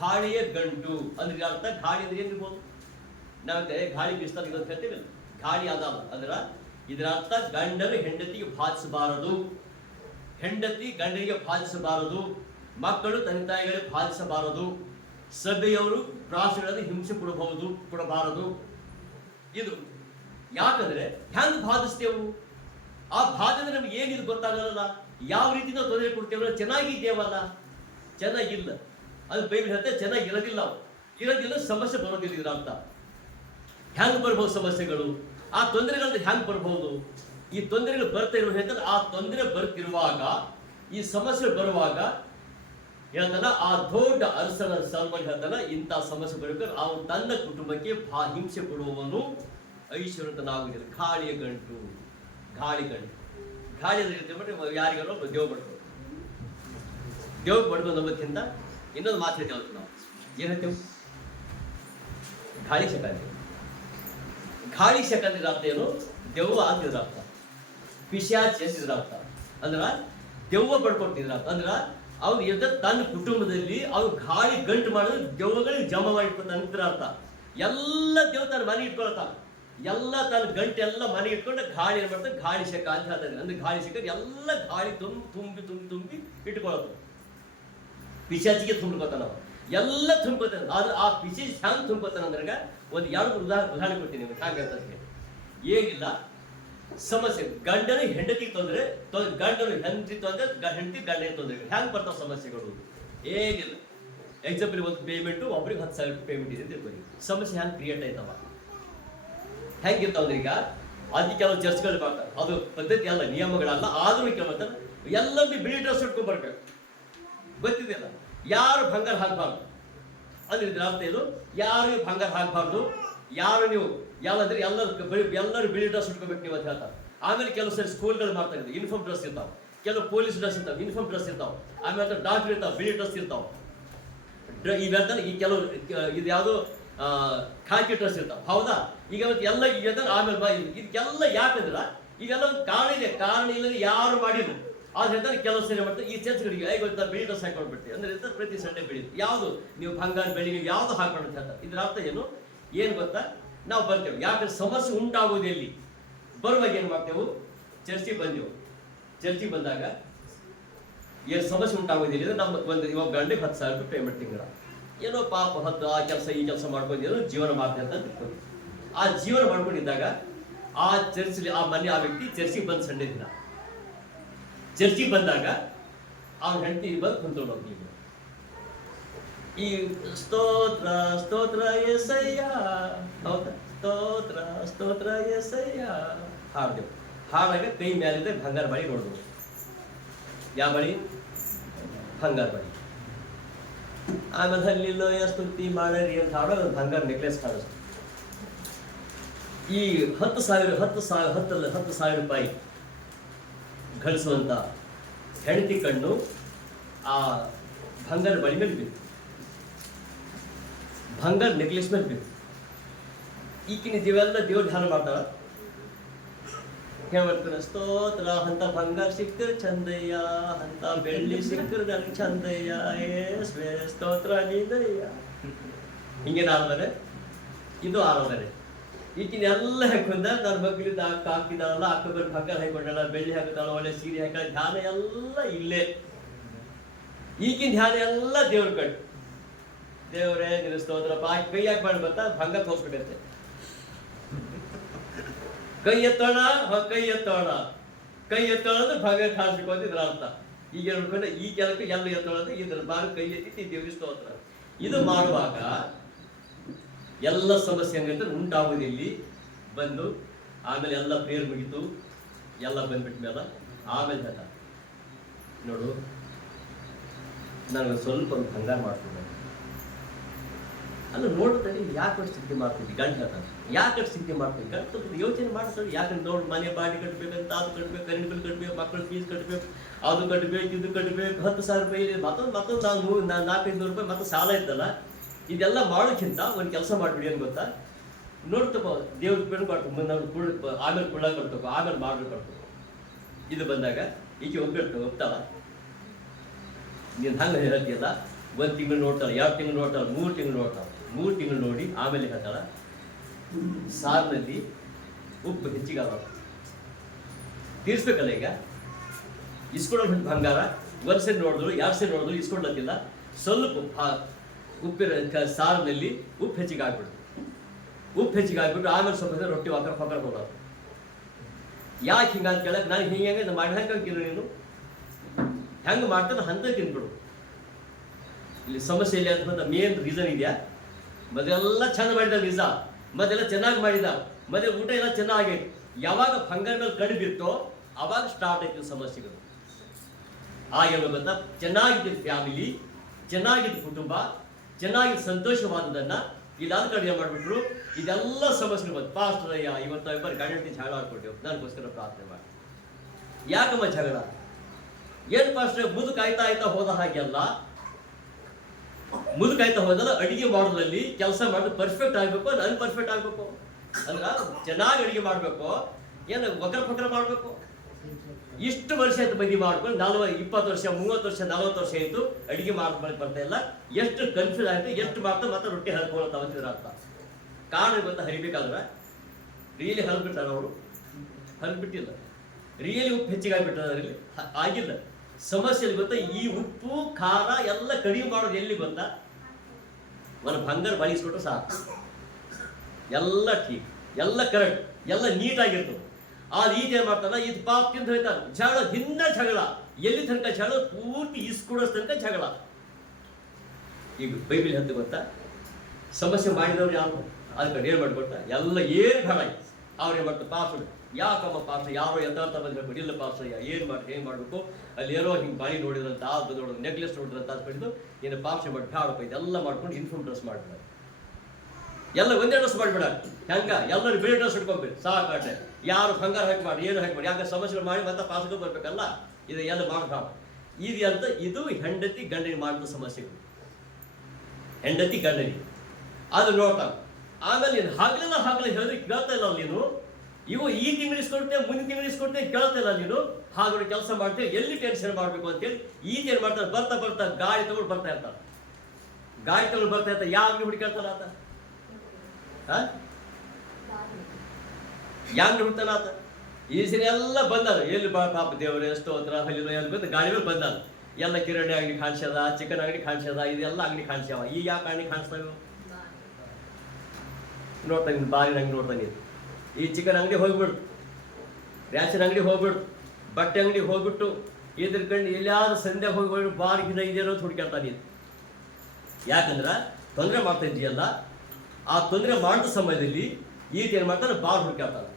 ಗಾಳಿಯ ಗಂಟು ಅಂದ್ರೆ ಅರ್ಥ, ಗಾಳಿ ಅಂದ್ರೆ ಏನಿರ್ಬೋದು? ನಾವು ಗಾಳಿ ಬೀಸ್ತಾ ಅಂತ ಹೇಳ್ತೀವಿ, ಗಾಳಿ ಅದಲ್ಲ. ಅಂದ್ರ ಇದರ ಅರ್ಥ ಗಂಡನು ಹೆಂಡತಿಗೆ ಬಾಧಿಸಬಾರದು, ಹೆಂಡತಿ ಗಂಡನಿಗೆ ಬಾಧಿಸಬಾರದು, ಮಕ್ಕಳು ತಂದೆ ತಾಯಿಗಳಿಗೆ ಬಾಧಿಸಬಾರದು, ಸಭೆಯವರು ಪ್ರಾಸಗಳಲ್ಲಿ ಹಿಂಸೆ ಕೊಡಬಾರದು. ಇದು ಯಾಕಂದ್ರೆ ಹೆಂಗ್ ಬಾಧಿಸ್ತೇವು? ಆ ಬಾಧೆ ನಮ್ಗೆ ಏನಿದು ಗೊತ್ತಾಗಲ್ಲ. ಯಾವ ರೀತಿ ನಾವು ತೊಂದರೆ ಕೊಡ್ತೇವಲ್ಲ, ಚೆನ್ನಾಗಿದ್ದೇವಲ್ಲ, ಚೆನ್ನಾಗಿಲ್ಲ. ಅದು ಬೈಬಲ್ ಹೇಳ್ತೆ ಚೆನ್ನಾಗಿರೋದಿಲ್ಲ. ಇರೋದಿಲ್ಲ, ಸಮಸ್ಯೆ ಬರೋದಿಲ್ಲ. ಇದರ ಅರ್ಥ ಹೆಂಗ್ ಬರ್ಬೋದು ಸಮಸ್ಯೆಗಳು? ಆ ತೊಂದರೆಗಳನ್ನ ಹೆಂಗ್ ಬರ್ಬಹುದು? ಈ ತೊಂದರೆಗಳು ಬರ್ತಾ ಇರುವ ಹೇಳ್ತಾನೆ, ಆ ತೊಂದರೆ ಬರ್ತಿರುವಾಗ, ಈ ಸಮಸ್ಯೆ ಬರುವಾಗ ಹೇಳ್ತಾನ, ಆ ದೊಡ್ಡ ಅರಸನ ಸಲ್ಮನ್ ಹೇಳ್ತಾನ, ಇಂಥ ಸಮಸ್ಯೆ ಬರ್ಬೇಕಾದ್ರೆ ಅವನು ತನ್ನ ಕುಟುಂಬಕ್ಕೆ ಹಿಂಸೆ ಕೊಡುವವನು ಐಶ್ವರ್ಯತನಾಗುವುದಿಲ್ಲ. ಗಾಳಿಯ ಗಂಟು, ಗಾಳಿ ಅಂದ್ರೆ ಯಾರಿಗಾರೋ ದೇವ್ ಬಡ್ಕೊಂಡು ನಂಬಕ್ಕಿಂತ ಇನ್ನೊಂದು ಮಾತು ಹೇಳ್ತೇವೆ ನಾವು. ಏನ್ ಹೇಳ್ತೇವೆ? ಗಾಳಿ ಶಕಂದಿರ ಅರ್ಥ ಏನು? ದೆವ್ವ ಅಂತಿದ್ರ ಅರ್ಥ, ಪಿಶಾಚಿ ಅಂತಿದ್ರ ಅರ್ಥ. ಅಂದ್ರ ದೆವ್ವ ಪಡ್ಕೊಟ್ಟಿದ್ರ ಅರ್ಥ. ಅಂದ್ರ ಅವ್ನು ಎದ್ದ ತನ್ನ ಕುಟುಂಬದಲ್ಲಿ ಅವ್ರು ಗಾಳಿ ಗಂಟು ಮಾಡಿದ್ರೆ ದೆವ್ವಗಳಿಗೆ ಜಮಾ ಮಾಡಿಟ್ಕೊತ ಅಂತಿದ್ರ ಅರ್ಥ. ಎಲ್ಲ ದೆವ್ವ ತನ್ನ ಮನೆ ಇಟ್ಕೊಳ್ತಾನ, ಎಲ್ಲ ತನ್ನ ಗಂಟೆ ಎಲ್ಲ ಮನೆ ಇಟ್ಕೊಂಡು ಗಾಳಿ ಏನ್ ಮಾಡ್ತಾರೆ, ಗಾಳಿ ಶಕ ಅಂತ ಹೇಳ್ತಾರೆ. ಅಂದ್ರೆ ಗಾಳಿ ಶಕ ಎಲ್ಲ ಗಾಳಿ ತುಂಬಿ ಇಟ್ಕೊಳತ್ತ. ಪಿಶಾಚಿಗೆ ತುಂಬ್ಕೊತಾನ, ಎಲ್ಲ ತುಂಬ್ಕೊತಾನ. ಆದ್ರೆ ಆ ಪಿಶಾಚಿ ಹ್ಯಾಂಗ್ ತುಂಬ್ಕೊತಾನ ಅಂದ್ರಾಗ ಒಂದು ಎರಡು ಉದಾಹರಣೆ ಕೊಡ್ತೀನಿ ನಿಮ್ಗೆ. ಹಾಗೆ ಏನಿಲ್ಲ, ಸಮಸ್ಯೆ ಗಂಡನ ಹೆಂಡತಿಗೆ ತೊಂದರೆ, ಗಂಡನು ಹೆಂಡತಿ ತೊಂದರೆ, ಹೆಂಡತಿ ಗಂಡನಿಗೆ ತೊಂದರೆ. ಹೆಂಗ್ ಬರ್ತಾವ ಸಮಸ್ಯೆಗಳು? ಏನಿಲ್ಲ. ಎಕ್ಸಾಂಪಲ್ ಒಂದು ಪೇಮೆಂಟು ಒಬ್ರಿಗೆ 10,000 ಪೇಮೆಂಟ್ ಇದೆ ತಿಳ್ಕೊಳ್ಳಿ. ಸಮಸ್ಯೆ ಹೆಂಗ್ ಕ್ರಿಯೇಟ್ ಆಯ್ತವ? ಹೆಂಗಿರ್ತಾವ್ರಿ? ಈಗ ಅದಕ್ಕೆ ಕೆಲವು ಚರ್ಚ್ಗಳು ಮಾಡ್ತಾರೆ, ಅದು ಪದ್ಧತಿ ಅಲ್ಲ, ನಿಯಮಗಳಲ್ಲ. ಆದ್ರೂ ಕೇಳ್ತಾರೆ, ಎಲ್ಲರೂ ಬಿಳಿ ಡ್ರೆಸ್ ಉಟ್ಕೊಂಡ್ ಬರ್ಬೇಕು. ಗೊತ್ತಿದೆಯಲ್ಲ, ಯಾರು ಬಂಗಾರ ಹಾಕ್ಬಾರ್ದು ಅಂದ್ರೆ ಇದ್ರ ಅರ್ಥ ಇದು. ಯಾರು ಬಂಗಾರ ಹಾಕ್ಬಾರ್ದು, ಯಾರು ನೀವು ಎಲ್ಲಂದ್ರೆ ಎಲ್ಲರೂ ಬಿಳಿ ಡ್ರೆಸ್ ಉಟ್ಕೋಬೇಕು ನೀವು ಅಂತ ಹೇಳ್ತಾರೆ. ಆಮೇಲೆ ಕೆಲವು ಸರಿ ಸ್ಕೂಲ್ಗಳು ಮಾಡ್ತಾ ಇದ್ದಾರೆ, ಯೂನಿಫಾರ್ಮ್ ಡ್ರೆಸ್ ಇರ್ತಾವ. ಕೆಲವು ಪೊಲೀಸ್ ಡ್ರೆಸ್ ಇರ್ತಾವ, ಯೂನಿಫಾರ್ಮ್ ಡ್ರೆಸ್ ಇರ್ತಾವ. ಆಮೇಲೆ ಡಾಕ್ಟರ್ ಇರ್ತಾವ, ಬಿಳಿ ಡ್ರೆಸ್ ಇರ್ತಾವ. ಇವೆಲ್ಲ ಈ ಕೆಲವು ಇದು ಯಾವುದು ಖಾಕಿ ಡ್ರೆಸ್ ಇರ್ತಾವ, ಹೌದಾ? ಈಗ ಎಲ್ಲ ಆಮೇಲೆ ಇದಕ್ಕೆಲ್ಲ ಯಾಕಂದ್ರ ಈಗೆಲ್ಲ ಒಂದು ಕಾರಣ ಇದೆ. ಕಾರಣ ಇಲ್ಲದೆ ಯಾರು ಮಾಡಿದ್ರು. ಆದ್ರೆ ಹೇಳ್ತಾರೆ ಕೆಲವು ಸರಿ ಮಾಡ್ತಾರೆ ಈ ಚರ್ಚ್ಗಳಿಗೆ ಗೊತ್ತಾ ಬಿಳಿ ಡ್ರೆಸ್ ಹಾಕೊಂಡ್ಬಿಡ್ತೀವಿ ಅಂದ್ರೆ ಇರ್ತಾರೆ, ಪ್ರತಿ ಸಂಡೆ ಬೆಳಿ ಯಾವುದು ನೀವು ಬಂಗಾರ ಬೆಳಿಗ್ಗೆ ಯಾವ್ದು ಹಾಕೊಂಡು ಅಂತ ಹೇಳ್ತಾರೆ. ಇದ್ರ ಅರ್ಥ ಏನು ಗೊತ್ತಾ? ನಾವು ಬರ್ತೇವೆ, ಯಾಕಂದ್ರೆ ಸಮಸ್ಯೆ ಉಂಟಾಗೋದು ಎಲ್ಲಿ? ಬರುವಾಗ ಏನ್ ಮಾಡ್ತೇವೆ? ಚರ್ಚಿಗೆ ಬಂದೆವು. ಚರ್ಚಿಗೆ ಬಂದಾಗ ಏನು ಸಮಸ್ಯೆ ಉಂಟಾಗೋದಿಲ್ಲ. ನಮ್ಮ ಇವಾಗ ಗಂಟೆಗೆ 10,000 ಪೇಮೆಂಟ್ ತಿಂಗಳ, ಏನೋ ಪಾಪ ಆ ಕೆಲಸ ಈ ಕೆಲಸ ಮಾಡ್ಕೊಂಡಿರೋ ಜೀವನ ಮಾಡ್ತೇವೆ ಅಂತ ತಿಳ್ಕೊಂಡು, ಆ ಜೀವನ ಮಾಡ್ಕೊಂಡಿದ್ದಾಗ ಆ ಚರ್ಚ್ ಆ ವ್ಯಕ್ತಿ ಚರ್ಚಿಗೆ ಬಂದು ಸಂಡೆ ದಿನ ಚರ್ಚಿಗೆ ಬಂದಾಗ ಅವ್ನ ಹೆಂಡತಿ ಬಂದು ಕುಂತ್ಕೊಂಡು ಹೋಗ್ಲಿ, ಈ ಸ್ತೋತ್ರ ಸ್ತೋತ್ರ యేసయ్య, ಹೌದಾ? ಸ್ತೋತ್ರ ಸ್ತೋತ್ರ యేసయ్య ಹಾಡ್ದೆವು. ಹಾಡಾಗ ಕೈ ಮೇಲಿದ್ದೆ ಬಂಗಾರ ಬಳಿ ನೋಡ್ಬೋದು. ಯಾವ ಬಳಿ? ಬಂಗಾರ ಬಳಿ. ಆಮೇಲೆ ಹಲ್ಲಿಲೋಯ ಸ್ತುತಿ ಮಾಡರಿ ಅಂತ ಹಾಡೋ ಒಂದು ಬಂಗಾರ ನೆಕ್ಲೆಸ್ ಕಾಣಿಸ್ತು. ಈ 10,000 ರೂಪಾಯಿ ಗಳಿಸುವಂತ ಹೆಂಡತಿ ಕಣ್ಣು ಆ ಬಂಗಾರ ಬಳಿ ಮೇಲೆ ಬಿತ್ತು, ಬಂಗಾರ ನೆಕ್ಲೆಸ್ ಮೇಲೆ ಬಿತ್ತು. ಈಗಿನ ಇವೆಲ್ಲ ದೇವ್ರ ಧ್ಯಾನ ಮಾಡ್ತಾಳ. ಹೇಳ್ಬರ್ತಾನೆ, ಸ್ತೋತ್ರ ಅಂತ ಬಂಗಾರ ಸಿಕ್ಕರ್ ಚಂದಯ್ಯ, ಅಂತ ಬೆಳ್ಳಿ ಸಿಕ್ಕರ್ ನನ್ಗೆ ಚಂದಯ್ಯ, ಸ್ತೋತ್ರ ನೀನಯ್ಯ. ಹಿಂಗೇನು ಆರಾಧನೆ? ಇದು ಆರಾಧನೆ. ಈಗಿನ ಎಲ್ಲ ಹಾಕೊಂಡ ನನ್ನ ಮಕ್ಕಳಿಂದ ಅಕ್ಕ ಹಾಕಿದಾಳಲ್ಲ, ಅಕ್ಕ ಬಂದು ಬಂಗಾರ ಹಾಕೊಂಡಾಳ, ಬೆಳ್ಳಿ ಹಾಕಿದಾಳ, ಒಳ್ಳೆ ಸೀರೆ ಹಾಕ, ಧ್ಯಾನ ಎಲ್ಲ ಇಲ್ಲೇ. ಈಗಿನ ಧ್ಯಾನ ಎಲ್ಲ ದೇವ್ರ ಕಣ್ಣು. ದೇವ್ರೇ ನಿನ್ನ ಸ್ತೋತ್ರಪ್ಪ, ಕೈ ಯಾಕೆ ಮಾಡಿ ಬರ್ತಾ ಬಂಗಾರ ತೋರ್ಸ್ಬಿಟ್ಟೈತೆ. ಕೈ ಎತ್ತೋಣ ಅಂದ್ರೆ ಭಾಗ ಕಾಣಿಸ್ಬೇಕು ಅಂತ ಇದ್ರ ಅರ್ಥ. ಈಗ ಹೇಳ್ಕೊಂಡ್ರೆ ಈ ಕೆಲಕ್ಕೆ ಎಲ್ಲ ಎತ್ತೋಣ ಅಂತ ಇದ್ರ ಬಾರು ಕೈ ಎತ್ತಿ ದೇವ್ರಿಗೆ ಸ್ತೋತ್ರ. ಇದು ಮಾಡುವಾಗ ಎಲ್ಲ ಸಮಸ್ಯೆ ಹಂಗಂತ ಉಂಟಾಗೋದು ಇಲ್ಲಿ ಬಂದು, ಆಮೇಲೆ ಎಲ್ಲ ಪ್ರೇಯರ್ ಮುಗಿತು, ಎಲ್ಲ ಬಂದ್ಬಿಟ್ಟ ಮೇಲೆ ಆಮೇಲೆ ಹೇಳ್ತಾರೆ ನೋಡು, ನನಗೆ ಸ್ವಲ್ಪ ಒಂದು ಬಂಗಾರ ಮಾಡ್ತೀನಿ ಅಲ್ಲ. ನೋಡ್ತಾರೆ ಯಾಕೆ ಸ್ಥಿತಿ ಮಾಡ್ತಿದ್ವಿ ಗಂಟು ಹೇಳ್ತಾನೆ, ಯಾಕೆ ಸ್ಥಿತಿ ಮಾಡ್ತೀವಿ ಗಂಟು ಯೋಚನೆ ಮಾಡ್ತಾರೆ. ಯಾಕಂದ್ರೆ ನೋಡಿ, ಮನೆ ಬಾಡಿ ಕಟ್ಟಬೇಕಂತ, ಅದು ಕಟ್ಟಬೇಕು, ಕರೆಂಟ್ ಬಿಲ್ ಕಟ್ಟಬೇಕು, ಮಕ್ಕಳ ಫೀಸ್ ಕಟ್ಟಬೇಕು, ಅದು ಕಟ್ಟಬೇಕು, ಇದು ಕಟ್ಟಬೇಕು, 10,000 ರೂಪಾಯಿ ಮತ್ತೊಂದು ನಾನು 400-500 ರೂಪಾಯಿ ಮತ್ತೆ ಸಾಲ ಇದ್ದಲ್ಲ. ಇದೆಲ್ಲ ಮಾಡೋಕ್ಕಿಂತ ಒಂದು ಕೆಲಸ ಮಾಡಿಬಿಡಿ ಏನು ಗೊತ್ತಾ, ನೋಡ್ತಪ್ಪ ದೇವ್ರ ಬೆಳೆ ಕೊಡ್ತು, ನಾವು ಆಮೇಲೆ ಕುಳ್ಳ ಕಟ್ಬೇಕು, ಆಮೇಲೆ ಮಾಡ್ರು ಕಟ್ಬೇಕು. ಇದು ಬಂದಾಗ ಈಕೆ ಒಪ್ತಾಳ. ನೀನು ಹಂಗೆ ಹೇಳ್ತೀಯಲ್ಲ, 1 ತಿಂಗಳು ನೋಡ್ತಾಳೆ, 2 ತಿಂಗಳು ನೋಡ್ತಾಳೆ, 3 ತಿಂಗಳು ನೋಡ್ತಾಳೆ. 3 ತಿಂಗಳು ನೋಡಿ ಆಮೇಲೆ ಹೇಳ್ತಾಳ, ಸಾರಿನಲ್ಲಿ ಉಪ್ಪು ಹೆಚ್ಚಿಗೆ ತೀರ್ಸ್ಬೇಕಲ್ಲ. ಈಗ ಇಸ್ಕೊಳ್ಳೋ ಬಂಗಾರ 1 ಸರಿ ನೋಡಿದ್ರು, 2 ಸರಿ ನೋಡಿದ್ರು ಇಸ್ಕೊಳ್ಳೋದಿಲ್ಲ. ಸ್ವಲ್ಪ ಉಪ್ಪಿನ ಸಾರಿನಲ್ಲಿ ಉಪ್ಪು ಹೆಚ್ಚಿಗೆ ಆಗ್ಬಿಡ್ತು. ಉಪ್ಪು ಹೆಚ್ಚಿಗೆ ಆಗ್ಬಿಟ್ಟು ಆಮೇಲೆ ಸ್ವಲ್ಪ ರೊಟ್ಟಿ ವಾಕರ್ ಹೋಗೋದು. ಯಾಕೆ ಹಿಂಗಂತ ಕೇಳಕ್ಕೆ, ನಾನು ಹಿಂಗೆ ಮಾಡಿ ಹಾಕಿದ್ರು, ನೀನು ಹೆಂಗೆ ಮಾಡ್ತಾನೆ ಅಂತ ತಿನ್ಬಿಡು. ಇಲ್ಲಿ ಸಮಸ್ಯೆ ಇಲ್ಲ ಅಂತ ಮೇನ್ ರೀಸನ್ ಇದೆಯಾ? ಮೊದಲೆಲ್ಲ ಚಂದ ಮಾಡಿದ ನಿಜ, ಮೊದಲೆಲ್ಲ ಚೆನ್ನಾಗಿ ಮಾಡಿದ, ಮೊದಲು ಊಟ ಎಲ್ಲ ಚೆನ್ನಾಗೈತೆ. ಯಾವಾಗ ಬಂಗಾರ ಮೇಲೆ ಕಣ್ಣು ಬಿತ್ತೋ ಅವಾಗ ಸ್ಟಾರ್ಟ್ ಆಯ್ತು ಸಮಸ್ಯೆಗಳು. ಆಗ ಗೊತ್ತಾ, ಚೆನ್ನಾಗಿದ್ದ ಫ್ಯಾಮಿಲಿ, ಚೆನ್ನಾಗಿದ್ದ ಕುಟುಂಬ, ಚೆನ್ನಾಗಿದ್ದ ಸಂತೋಷವಾದದನ್ನ ಇದಾದ ಕಡಿಮೆ ಮಾಡಿಬಿಟ್ರು. ಇದೆಲ್ಲ ಸಮಸ್ಯೆಗಳು ಬಂತು. ಪಾಸ್ಟರ್ ಅಯ್ಯ, ಇವತ್ತು ಇಬ್ಬರು ಗಂಡತಿ ಜಗಳ ಆಡ್ಕೊಟ್ಟೆವು, ನನಗೋಸ್ಕರ ಪ್ರಾರ್ಥನೆ ಮಾಡಿ. ಯಾಕಮ್ಮ ಜಗಳ? ಏನು ಪಾಸ್ಟರ್, ಮುದುಕಾಯ್ತಾ ಹೋದ ಹಾಗೆಲ್ಲ ಮುದುಕಾಯ್ತಾ ಹೋದಲ್ಲ. ಅಡಿಗೆ ಮಾಡೋದ್ರಲ್ಲಿ ಕೆಲಸ ಮಾಡೋದು ಪರ್ಫೆಕ್ಟ್ ಆಗಬೇಕು, ಅನ್ಪರ್ಫೆಕ್ಟ್ ಆಗಬೇಕು. ಅಂದ್ರೆ ಚೆನ್ನಾಗಿ ಅಡಿಗೆ ಮಾಡಬೇಕು, ಏನು ವಕ್ರ ಮಾಡಬೇಕು. ಇಷ್ಟು ವರ್ಷ ಆಯ್ತು ಬದಿ ಮಾಡ್ಕೊಂಡು 20 ವರ್ಷ 30 ವರ್ಷ 40 ವರ್ಷ ಆಯ್ತು ಅಡಿಗೆ ಮಾಡ್ಕೊಂಡು ಬರ್ತಾ ಇಲ್ಲ. ಎಷ್ಟು ಕನ್ಫ್ಯೂಸ್ ಆಯ್ತು, ಎಷ್ಟು ಮಾಡ್ತಾ ಮತ್ತೆ ರೊಟ್ಟಿ ಹರ್ಕೊಳ್ತಾ ಅಂತಿದ್ರ ಅರ್ಥ. ಕಾರಣ ಗೊತ್ತಾ, ಹರಿಬೇಕಾದ್ರೆ ರಿಯಲಿ ಹರಿದ್ಬಿಟ್ಟಾರ ಅವರು, ಹರಿದ್ಬಿಟ್ಟಿಲ್ಲ. ರಿಯಲಿ ಉಪ್ಪು ಹೆಚ್ಚಿಗೆ ಆಗ್ಬಿಟ್ಟಾರ, ಅದರಲ್ಲಿ ಆಗಿಲ್ಲ. ಸಮಸ್ಯೆ ಗೊತ್ತಾ, ಈ ಉಪ್ಪು ಖಾರ ಎಲ್ಲ ಕಡಿಮೆ ಮಾಡೋದು ಎಲ್ಲಿ ಗೊತ್ತಾ, ಒಂದು ಬಂಗಾರ ಬಳಸ್ಕೊಟ್ರೆ ಸಾಕು, ಎಲ್ಲ ಠೀಕ್, ಎಲ್ಲ ಕರೆಕ್ಟ್, ಎಲ್ಲ ನೀಟಾಗಿರ್ತದೆ. ಆದ್ರೆ ಈಗ ಏನ್ ಮಾಡ್ತಾನ, ಇದು ಪಾಪ ತಿಂದು ಹೇಳ್ತಾನೆ. ಜಗಳ, ದಿನ ಜಗಳ. ಎಲ್ಲಿ ತನಕ ಜಗಳ? ಪೂರ್ತಿ ಇಸ್ಕೊಡೋ ತನಕ ಜಗಳ. ಈಗ ಬೈಬಲ್ ಹೇಳ್ತು ಗೊತ್ತಾ, ಸಮಸ್ಯೆ ಮಾಡಿದವ್ರು ಯಾರು ಅದಕ್ಕೆ ಏನ್ ಮಾಡಿ ಗೊತ್ತಾ, ಎಲ್ಲ ಏನ್ ಬೇಡ ಅವ್ರೇನ್ ಮಾಡ್ತಾರೆ, ಪಾಪ ಯಾಕಮ್ಮ ಪಾಪ ಯಾರೋ ಯಥಾರ್ಥ ಬಂದ್ಬೇಕು, ಇಲ್ಲ ಪಾಪ ಏನ್ ಮಾಡ್ಬೇಕು, ಅಲ್ಲಿ ಏನೋ ಹಿಂಗೆ ಬಾಯಿ ನೋಡಿದ್ರಂತ, ಅದು ನೋಡೋದು, ನೆಕ್ಲೆಸ್ ನೋಡಿದ್ರಂತ ಅದು ಪಡೆದು ಏನು ಪಾಪ ಮಾಡಿ ಬೇಡಪ್ಪ, ಇದೆಲ್ಲ ಮಾಡ್ಕೊಂಡು ಯೂನಿಫಾರ್ಮ್ ಡ್ರೆಸ್ ಮಾಡ್ಬಿಡ, ಎಲ್ಲ ಒಂದೇ ಡ್ರೆಸ್ ಮಾಡಿಬಿಡ. ಹೆಂಗ ಎಲ್ಲರೂ ಬೇರೆ ಡ್ರೆಸ್ ಇಟ್ಕೊಬೇಕು, ಸಾಕಾಟೆ. ಯಾರು ಬಂಗಾರ ಹಾಕಿ ಮಾಡಿ, ಏನು ಹಾಕಿ ಮಾಡಿ, ಯಾಕೆ ಸಮಸ್ಯೆಗಳು ಮಾಡಿ ಮತ್ತೆ ಪಾಸ್ಗೆ ಬರ್ಬೇಕಲ್ಲ. ಇದು ಎಲ್ಲ ಮಾಡಬೇಡ. ಇದು ಅಂತ ಇದು ಹೆಂಡತಿ ಗಂಡನಿಗೆ ಮಾಡಿದ ಸಮಸ್ಯೆಗಳು. ಹೆಂಡತಿ ಗಂಡನಿಗೆ ಅದು ನೋಡ್ತಾನೆ. ಆಮೇಲೆ ನೀನು ಹಗಲೆಲ್ಲ ಹೇಳಿದ್ರೆ ಕೇಳ್ತಾ ಇಲ್ಲ ನೀನು. ಇವು ಈ ತಿಂಗಳು ಇಸ್ಕೊಡ್ತೇವೆ, ಮುಂದಿನ ತಿಂಗಳು ಇಸ್ಕೊಡ್ತೇವೆ, ಕೇಳ್ತಾ ಇಲ್ಲ ನೀನು. ಹಾಗೆ ಕೆಲಸ ಮಾಡ್ತೇವೆ, ಎಲ್ಲಿ ಟೆನ್ಷನ್ ಮಾಡಬೇಕು ಅಂತೇಳಿ ಈಗ ಏನು ಮಾಡ್ತಾರೆ, ಬರ್ತಾ ಗಾಡಿ ತಗೊಂಡು ಬರ್ತಾ ಇರ್ತಾರೆ. ಗಾಡಿ ತಗೊಂಡು ಬರ್ತಾ ಇರ್ತಾರೆ, ಯಾವ ಹುಡುಕಾಡ್ತಾನ ಆತ, ಯಾಂಗ್ ಹುಡ್ತಾನ ಆತ. ಈ ಸರಿ ಎಲ್ಲ ಬಂದಾರ, ಎಲ್ಲಿ ಪಾಪ ದೇವ್ರೆ ಸ್ತೋತ್ರ ಹಲ್ಲಿರೋ ಎಲ್ಲಿ ಬಂದು ಗಾಡಿ ಮೇಲೆ ಬಂದಾರ. ಎಲ್ಲ ಕಿರಾಣಿ ಅಂಗಡಿ ಕಾಣಿಸ್ಯದ, ಚಿಕನ್ ಅಂಗಡಿ ಕಾಣಿಸ್ಯದ, ಇದೆಲ್ಲ ಅಂಗಡಿ ಕಾಣಿಸ್ಯಾವ. ಈ ಯಾಕೆ ಅಂಗಡಿ ಕಾಣಿಸ್ತಾವೆ ನೋಡ್ತಾ ನೀನು, ಬಾಗಿನ ಅಂಗಡಿ ನೋಡ್ತಾ ನೀನು. ಈ ಚಿಕನ್ ಅಂಗಡಿ ಹೋಗ್ಬಿಡ್ತು, ರೇಷನ್ ಅಂಗಡಿ ಹೋಗ್ಬಿಡ್ತು, ಬಟ್ಟೆ ಅಂಗಡಿ ಹೋಗ್ಬಿಟ್ಟು ಇದ್ರ ಕಂಡು ಎಲ್ಲಾದ್ರೂ ಸಂಧ್ಯಾ ಹೋಗ್ಬಿಟ್ಟು ಬಾರಿಗಿನ ಇದೇನೋ ಹುಡುಕಾಡ್ತಾ ನೀನು. ಯಾಕಂದ್ರೆ ತೊಂದರೆ ಮಾಡ್ತಾ ಇದೆಯಲ್ಲ, ಆ ತೊಂದರೆ ಮಾಡಿದ ಸಮಯದಲ್ಲಿ ಈಗ ಏನು ಮಾಡ್ತಾನೆ, ಬಾರ್ ಹುಡುಕಾಡ್ತಾನೆ.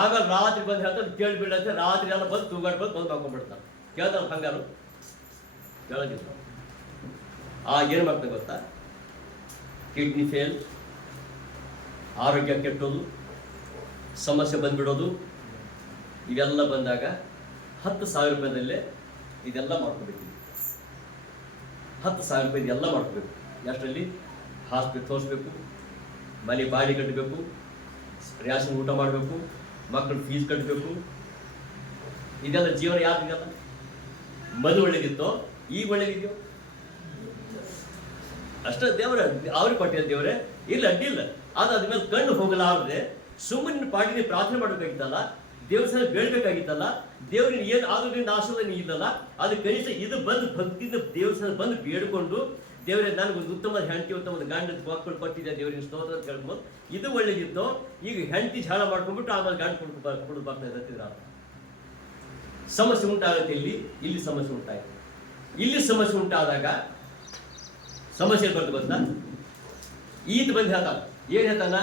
ಆಮೇಲೆ ರಾತ್ರಿ ಬಂದು ಹೇಳ್ತಾನೆ, ಕೇಳಿಬಿಡಂತೆ. ರಾತ್ರಿ ಎಲ್ಲ ಬಂದು ತೂಗಾಡ್ ಬಂದು ಹಾಕೊಂಡ್ಬಿಡ್ತಾನೆ. ಕೇಳ್ತಾನೆ ಬಂಗಾರು, ಕೇಳೋದಿಲ್ಲ. ಏನು ಮಾಡ್ತಾನೆ ಗೊತ್ತಾ, ಕಿಡ್ನಿ ಫೇಲ್, ಆರೋಗ್ಯ ಕೆಟ್ಟೋದು, ಸಮಸ್ಯೆ ಬಂದ್ಬಿಡೋದು. ಇವೆಲ್ಲ ಬಂದಾಗ 10,000 ರೂಪಾಯಿದಲ್ಲೇ ಇದೆಲ್ಲ ಮಾಡ್ಕೋಬೇಕು. 10,000 ರೂಪಾಯಿ ಇದೆಲ್ಲ ಮಾಡ್ಕೋಬೇಕು. ಎಷ್ಟರಲ್ಲಿ ಹಾಸ್ಪಿಟಲ್ ತೋರಿಸ್ಬೇಕು, ಮನೆ ಬಾಡಿ ಕಟ್ಟಬೇಕು, ರೇಷನ್ ಊಟ ಮಾಡಬೇಕು, ಮಕ್ಕಳು ಫೀಸ್ ಕಟ್ಟಬೇಕು. ಇದೆಲ್ಲ ಜೀವನ ಯಾರಿಗಲ್ಲ. ಮದುವೆ ಒಳ್ಳೇದಿತ್ತೋ, ಈಗ ಒಳ್ಳೇದಿದೆಯೋ ಅಷ್ಟೇ. ದೇವರ ಅವ್ರಿಗೆ ಕೊಟ್ಟಿದ್ದ ದೇವರೇ ಇಲ್ಲ, ಅಡ್ಡಿಲ್ಲ. ಅದಾದ್ಮೇಲೆ ಕಣ್ಣು ಹೋಗಲಾರದೆ ಸುಮ್ಮನೆ ಪಾಡಿಗೆ ಪ್ರಾರ್ಥನೆ ಮಾಡಬೇಕಾಗಿತ್ತಲ್ಲ, ದೇವ್ರ ಸಹ ಬೇಡಬೇಕಾಗಿತ್ತಲ್ಲ. ದೇವ್ರಿಗೆ ಏನು ಆದ್ರೂ ಆಶೀರ್ವಾದ ಇಲ್ಲಲ್ಲ. ಅದು ಕನಿಷ್ಠ ಇದು ಬಂದು ಭಕ್ತಿಯಿಂದ ದೇವ್ರ ಸಹ ಬಂದು ಬೇಡ್ಕೊಂಡು, ದೇವರೇ ನನಗೊಂದು ಉತ್ತಮವಾದ ಹೆಂಡತಿ, ಉತ್ತಮವಾದ ಗಂಡ ಮಕ್ಕಳು ಕೊಟ್ಟಿದ್ದೆ, ದೇವರಿಗೆ ಸ್ತೋತ್ರ ಅಂತ ಹೇಳ್ಬೋದು. ಇದು ಒಳ್ಳೇದಿತ್ತು. ಈಗ ಹೆಂಡತಿ ಝಾಳ ಮಾಡ್ಕೊಂಡ್ಬಿಟ್ಟು ಆಮೇಲೆ ಗಂಡ ಕುಡಿದು ಬರ್ತಾ ಇರ್ತಿದ್ರ. ಸಮಸ್ಯೆ ಉಂಟಾಗುತ್ತೆ ಇಲ್ಲಿ ಸಮಸ್ಯೆ ಉಂಟಾಯಿತು. ಇಲ್ಲಿ ಸಮಸ್ಯೆ ಉಂಟಾದಾಗ ಸಮಸ್ಯೆ ಬರ್ತದೆ ಗೊತ್ತಾ, ಈತ ಬಂದು ಹೇಳ್ತಾನ. ಏನು ಹೇಳ್ತಾನ,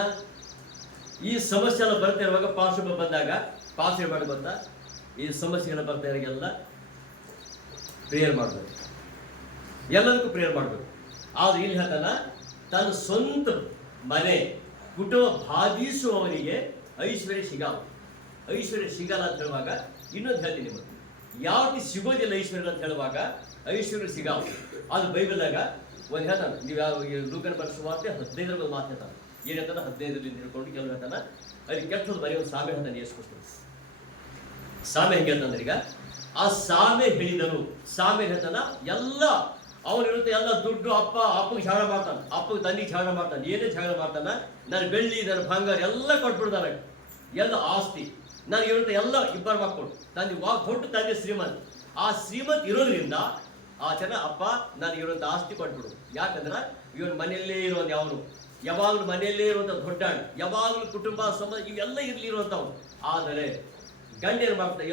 ಈ ಸಮಸ್ಯೆ ಎಲ್ಲ ಬರ್ತಾ ಇರುವಾಗ ಪಾರ್ಶ್ವ ಬಂದಾಗ ಪಾರ್ಶ್ವ ಮಾಡಿ ಗೊತ್ತಾ, ಈ ಸಮಸ್ಯೆಗಳ ಬರ್ತಾ ಇರೋಲ್ಲ ಪ್ರೇಯರ್ ಮಾಡಬೇಕು, ಎಲ್ಲದಕ್ಕೂ ಪ್ರೇಯರ್ ಮಾಡಬೇಕು. ಆದ್ರೆ ಇಲ್ಲಿ ಹೇಳ್ತಾನ, ತನ್ನ ಸ್ವಂತ ಮನೆ ಕುಟುಂಬ ಬಾಧಿಸುವವನಿಗೆ ಐಶ್ವರ್ಯ ಸಿಗಲ್ಲ ಅಂತ ಹೇಳುವಾಗ ಇನ್ನೊಂದು ಹೇಳ್ತೀನಿ ನಿಮಗೆ, ಯಾವ ರೀತಿ ಸಿಗೋದಿಲ್ಲ ಐಶ್ವರ್ಯ ಅಂತ ಹೇಳುವಾಗ ಐಶ್ವರ್ಯ ಸಿಗಾವ. ಅದು ಬೈಬಲ್ದಾಗ ಒಂದು ಹೇಳ್ತಾನೆ, ನೀವು ಯಾವ ಲೂಕನ ಬರೆಸುವ ಮಾತೆ 15 ಮಾತು ಹೇಳ್ತಾನೆ. ಏನು ಹೇಳ್ತಾನೆ 15 ಹಿಡ್ಕೊಂಡು ಕೆಲವು ಹೇಳ್ತಾನೆ, ಅಲ್ಲಿ ಕೆಟ್ಟದ್ದು ಬರೀ ಒಂದು ಸಾಮೆ ಹೇಳ್ತಾನೆ. ಯೇಸು ಕ್ರಿಸ್ತನು ಸಾಮೆ ಹೆಂಗೆ ಹೇಳ್ತಾನೆ, ಈಗ ಆ ಸಾಮೆ ಹೇಳಿದನು. ಸಾಮೆ ಹೇಳ್ತಾನ ಎಲ್ಲ ಅವನಿರುತ್ತೆ, ಎಲ್ಲ ದುಡ್ಡು ಅಪ್ಪಗೆ ಜಗಳ ಮಾಡ್ತಾನೆ, ಅಪ್ಪಗೆ ತಂದಿಗೆ ಜಗಳ ಮಾಡ್ತಾನೆ, ಏನೇ ಜಗಳ ಮಾಡ್ತಾನ, ನನ್ನ ಬೆಳ್ಳಿ ನನ್ನ ಬಂಗಾರ ಎಲ್ಲ ಕೊಟ್ಬಿಡ್ತಾನೆ, ಎಲ್ಲ ಆಸ್ತಿ ನನಗಿರುತ್ತೆ, ಎಲ್ಲ ಇಬ್ಬರು ಮಕ್ಕಳು, ತಂದೆ ದೊಡ್ಡ ತಂದೆ ಶ್ರೀಮಂತ. ಆ ಶ್ರೀಮಂತ ಇರೋದ್ರಿಂದ ಆ ಜನ, ಅಪ್ಪ ನನಗಿರುವಂಥ ಆಸ್ತಿ ಕೊಟ್ಬಿಡು. ಯಾಕಂದ್ರೆ ಇವನ್ ಮನೆಯಲ್ಲೇ ಇರೋದು, ಯಾವನು ಯಾವಾಗಲೂ ಮನೆಯಲ್ಲೇ ಇರುವಂಥ ದೊಡ್ಡ, ಯಾವಾಗಲೂ ಕುಟುಂಬ ಸಂಬಂಧ ಇವೆಲ್ಲ ಇರುವಂಥವ್ನು. ಆದರೆ ಗಂಡ ಏನು ಮಾಡ್ತಾರೆ,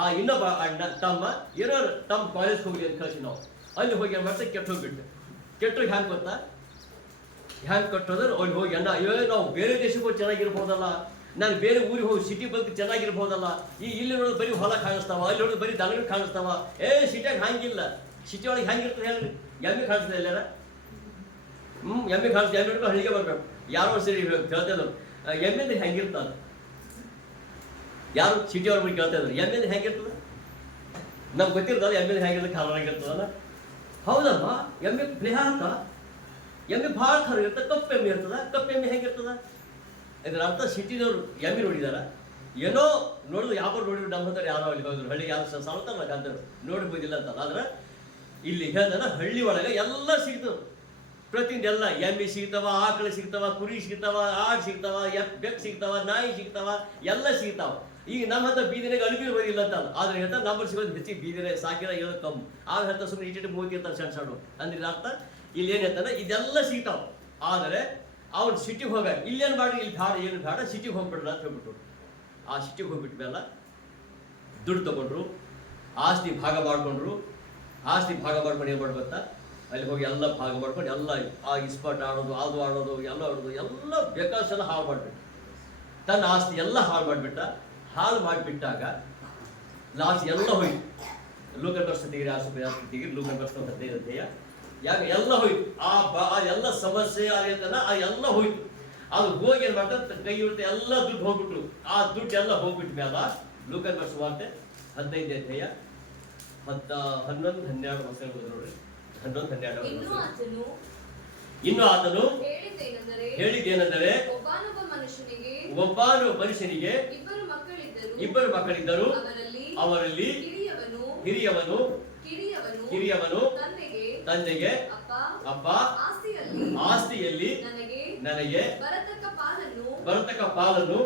ಆ ಇನ್ನೊಬ್ಬ ಅಣ್ಣ ತಮ್ಮ ಏನೋ ತಮ್ಮ ಕಾಲೇಜ್ಗೆ ಹೋಗ್ಲಿ ಅಂತ ಕಳಿಸಿ ನಾವು ಅಲ್ಲಿ ಹೋಗಿ ಏನು ಮಾಡ್ತಾರೆ, ಕೆಟ್ಟೋಗಿ ಹ್ಯಾಂಗೆ ಗೊತ್ತಾ, ಹ್ಯಾಂಗೆ ಕಟ್ಟೋದ್ರೆ ಅಲ್ಲಿ ಹೋಗಿ ಅಣ್ಣ, ಅಯ್ಯೋ ನಾವು ಬೇರೆ ದೇಶಕ್ಕೆ ಹೋಗಿ ಚೆನ್ನಾಗಿರ್ಬೋದಲ್ಲ, ನಾನು ಬೇರೆ ಊರಿಗೆ ಹೋಗಿ ಸಿಟಿ ಬಂದು ಚೆನ್ನಾಗಿರ್ಬೋದಲ್ಲ, ಇಲ್ಲಿ ನೋಡೋದು ಬರೀ ಹೊಲ ಕಾಣಿಸ್ತಾವ, ಅಲ್ಲಿ ನೋಡೋದು ಬರೀ ದನಗಳು ಕಾಣಿಸ್ತಾವ. ಸಿಟಿಯಾಗ ಹಂಗಿಲ್ಲ, ಸಿಟಿ ಒಳಗೆ ಹೆಂಗಿರ್ತದೆ ಹೇಳ್ರಿ, ಎಮ್ಮೆ ಕಾಣಿಸ್ತದೆ ಎಲ್ಲಾರ, ಎಮ್ಮೆ ಕಾಣಿಸ್ತದೆ, ಎಮ್ಮೆ ಹಿಡ್ಕೊಂಡು ಹಳ್ಳಿಗೆ ಬರ್ಬೇಕು. ಯಾರೋ ಸರಿ ಕೇಳ್ತಿದ್ರು, ಎಮ್ಮೆಂದ್ರೆ ಹೆಂಗಿರ್ತದ, ಯಾರು ಸಿಟಿ ಅವ್ರ ಬಗ್ಗೆ ಕೇಳ್ತಾ ಇದ್ರು, ಎಮ್ಮೆಂದ್ರೆ ಹೆಂಗಿರ್ತದ, ನಮ್ಗೆ ಗೊತ್ತಿರ್ತದ ಎಮ್ಮೆಂದ್ರೆ ಹೆಂಗಿರ್ತದೆ, ಖಾರಾಗಿರ್ತದಲ್ಲ. ಹೌದಮ್ಮ, ಎಮ್ಮೆ ಪ್ಲೇಹಾಕ, ಎಮ್ಮೆ ಭಾಳ ಖಾರ ಇರ್ತದೆ, ಕಪ್ಪು ಎಮ್ಮೆ ಇರ್ತದ, ಕಪ್ಪು ಎಮ್ಮೆ ಹೆಂಗಿರ್ತದ. ಇದರ ಅರ್ಥ ಸಿಟಿದವ್ರು ಎಮ್ಮೆ ನೋಡಿದಾರ, ಏನೋ ನೋಡಿದ್ರು, ಯಾವಾಗ ನೋಡಿದ್ರು ನಮ್ಮ ಹತ್ರ ಯಾರೋ ಅಲ್ಲಿ ಹೋದ್ರು, ಹಳ್ಳಿ ಯಾರು ಸಾಲತ್ತಲ್ಲ ಗಂಧರು ನೋಡಿಬೋದಿಲ್ಲ ಅಂತ. ಆದ್ರೆ ಇಲ್ಲಿ ಹೇಳ್ದಾನ, ಹಳ್ಳಿ ಒಳಗೆ ಎಲ್ಲ ಸಿಗ್ತದೆ, ಪ್ರತಿಯೊಂದು ಎಲ್ಲ, ಎಮ್ಮೆ ಸಿಗ್ತಾವ, ಆಕಳು ಸಿಗ್ತಾವ, ಕುರಿ ಸಿಗ್ತಾವ, ಆಡು ಸಿಗ್ತಾವ, ಬೆಕ್ಕು ಸಿಗ್ತಾವ, ನಾಯಿ ಸಿಗ್ತಾವ, ಎಲ್ಲ ಸಿಗ್ತಾವ. ಈಗ ನಮ್ಮ ಹತ್ರ ಬೀದಿನಾಗ ಅಡುಗೆ ಹೋಗಿಲ್ಲ ಅಂತ. ಆದ್ರೆ ಹೇಳ್ತಾ ನಂಬರ್ ಸಿಗೋದು ಹೆಚ್ಚಿಗೆ ಬೀದಿನ ಸಾಕಿರ ಏನೋ ಕಮ್ಮಿ. ಆಗ ಹೇಳ್ತಾ ಸುಮ್ಮನೆ ಇಟ್ಟು ಮೂತಿ ಇರ್ತಾನೆ ಸಣ್ಣ ಸಣ್ಣ. ಅಂದ್ರೆ ಅರ್ಥ ಇಲ್ಲಿ ಏನು ಹೇಳ್ತಾನೆ, ಇದೆಲ್ಲ ಸಿಗ್ತಾವ. ಆದರೆ ಅವ್ನು ಸಿಟಿಗೆ ಹೋಗ, ಇಲ್ಲೇನು ಮಾಡಿ, ಇಲ್ಲಿ ಬೇಡ, ಏನು ಬೇಡ, ಸಿಟಿಗೆ ಹೋಗ್ಬಿಡ್ರ ಅಂತ ಹೇಳ್ಬಿಟ್ರು. ಆ ಸಿಟಿಗೆ ಹೋಗ್ಬಿಟ್ಟ ಮೇಲೆ ದುಡ್ಡು ತಗೊಂಡ್ರು, ಆಸ್ತಿ ಭಾಗ ಮಾಡ್ಕೊಂಡ್ರು. ಆಸ್ತಿ ಭಾಗ ಮಾಡ್ಕೊಂಡು ಏನು ಮಾಡ್ಬೇಕ, ಅಲ್ಲಿ ಹೋಗಿ ಎಲ್ಲ ಭಾಗ ಮಾಡ್ಕೊಂಡು ಎಲ್ಲ ಆ ಇಸ್ಪಾಟ್ ಆಡೋದು, ಅದು ಆಡೋದು, ಎಲ್ಲ ಆಡೋದು, ಎಲ್ಲ ಬೇಕಾದಷ್ಟೆಲ್ಲ ಹಾಳು ಮಾಡಿಬಿಟ್ಟು ತನ್ನ ಆಸ್ತಿ ಎಲ್ಲ ಹಾಳು ಮಾಡಿಬಿಟ್ಟ. ಹಾಳು ಮಾಡಿಬಿಟ್ಟಾಗ ಲಾಸ್ಟ್ ಎಲ್ಲ ಹೋಯ್ತು. ಲೂಕನ್ ಬರ್ಸ್ ತೆಗಿರಿ, ತೆಗಿರಿ, ಲೂಕನ್ ಬರ್ಸ್ 15 ಅಧ್ಯಾಯ. ಯಾಕೆ ಎಲ್ಲ ಹೋಯ್ತು, ಆ ಎಲ್ಲ ಸಮಸ್ಯೆ ಆಗಿರ್ತಾನ, ಆ ಎಲ್ಲ ಹೋಯ್ತು. ಅದು ಹೋಗಿ ಏನ್ ಮಾಡ್ತಾರೆ, ಕೈ ಇರುತ್ತೆ ಎಲ್ಲ ದುಡ್ಡು ಹೋಗ್ಬಿಟ್ರು. ಆ ದುಡ್ಡು ಎಲ್ಲ ಹೋಗ್ಬಿಟ್ಟ ಮೇಲೆ ಲೂಕನ್ ಬರ್ಸ್ ವಾರ್ತೆ 15 ಅಧ್ಯಾಯ 11, 12 ವರ್ಷ ನೋಡ್ರಿ. 11, 12. ಇನ್ನು ಆತನು ಹೇಳಿದ್ದೇನೆಂದರೆ, ಒಬ್ಬಾನು ಮನುಷ್ಯನಿಗೆ ಇಬ್ಬರು ಮಕ್ಕಳಿದ್ದರು, ಅವರಲ್ಲಿ ಹಿರಿಯವನು ತಂದೆಗೆ, ಅಪ್ಪ, ಆಸ್ತಿಯಲ್ಲಿ ನನಗೆ ಬರತಕ್ಕ ಪಾಲನ್ನು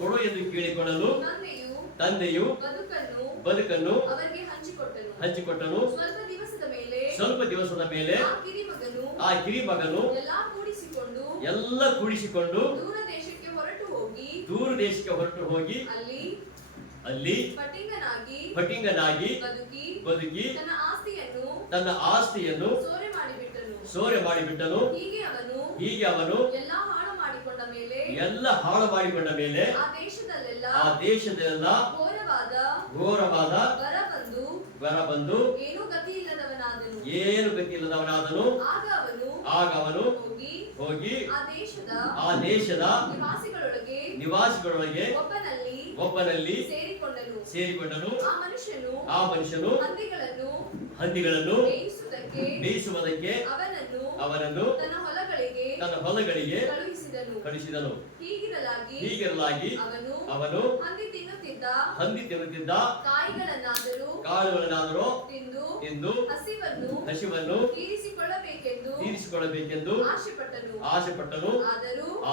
ಕೊಡು ಎಂದು ಕೇಳಿಕೊಳ್ಳಲು ತಂದೆಯು ಬದುಕನ್ನು ಹಂಚಿಕೊಟ್ಟನು. ಸ್ವಲ್ಪ ದಿವಸದ ಮೇಲೆ ಆ ಕಿರಿಮಗನು ಎಲ್ಲ ಕೂಡಿಸಿಕೊಂಡು ದೂರ ದೇಶಕ್ಕೆ ಹೊರಟು ಹೋಗಿ ಅಲ್ಲಿ ಪಟಿಂಗನಾಗಿ ಬದುಕಿ ತನ್ನ ಆಸ್ತಿಯನ್ನು ಸೋರೆ ಮಾಡಿಬಿಟ್ಟನು. ಹೀಗೆ ಅವನು ಎಲ್ಲ ಹಾಳು ಮಾಡಿಕೊಂಡ ಮೇಲೆ ಆ ದೇಶದಲ್ಲೆಲ್ಲ ಘೋರವಾದ ಬರ ಬಂದು ಏನು ಗತಿ ಇಲ್ಲದವನಾದನು. ಆಗ ಅವನು ಹೋಗಿ ಆ ದೇಶದ ನಿವಾಸಿಗಳೊಳಗೆ ಒಬ್ಬನಲ್ಲಿ ಸೇರಿಕೊಂಡನು. ಆ ಮನುಷ್ಯನು ಹಂದಿಗಳನ್ನು ಬೇಯಿಸುವುದಕ್ಕೆ ಅವನನ್ನು ತನ್ನ ಹೊಲಗಳಿಗೆ ಕಳಿಸಿದನು. ಹೀಗಿರಲಾಗಿ ಅವನು ಹಂದಿ ತಿನ್ನುತ್ತಿದ್ದ ಕಾಳುಗಳನ್ನಾದರೂ ತಿಂದು ಹಸಿವನ್ನು ತೀರಿಸಿಕೊಳ್ಳಬೇಕೆಂದು ಆಶೆಪಟ್ಟನು.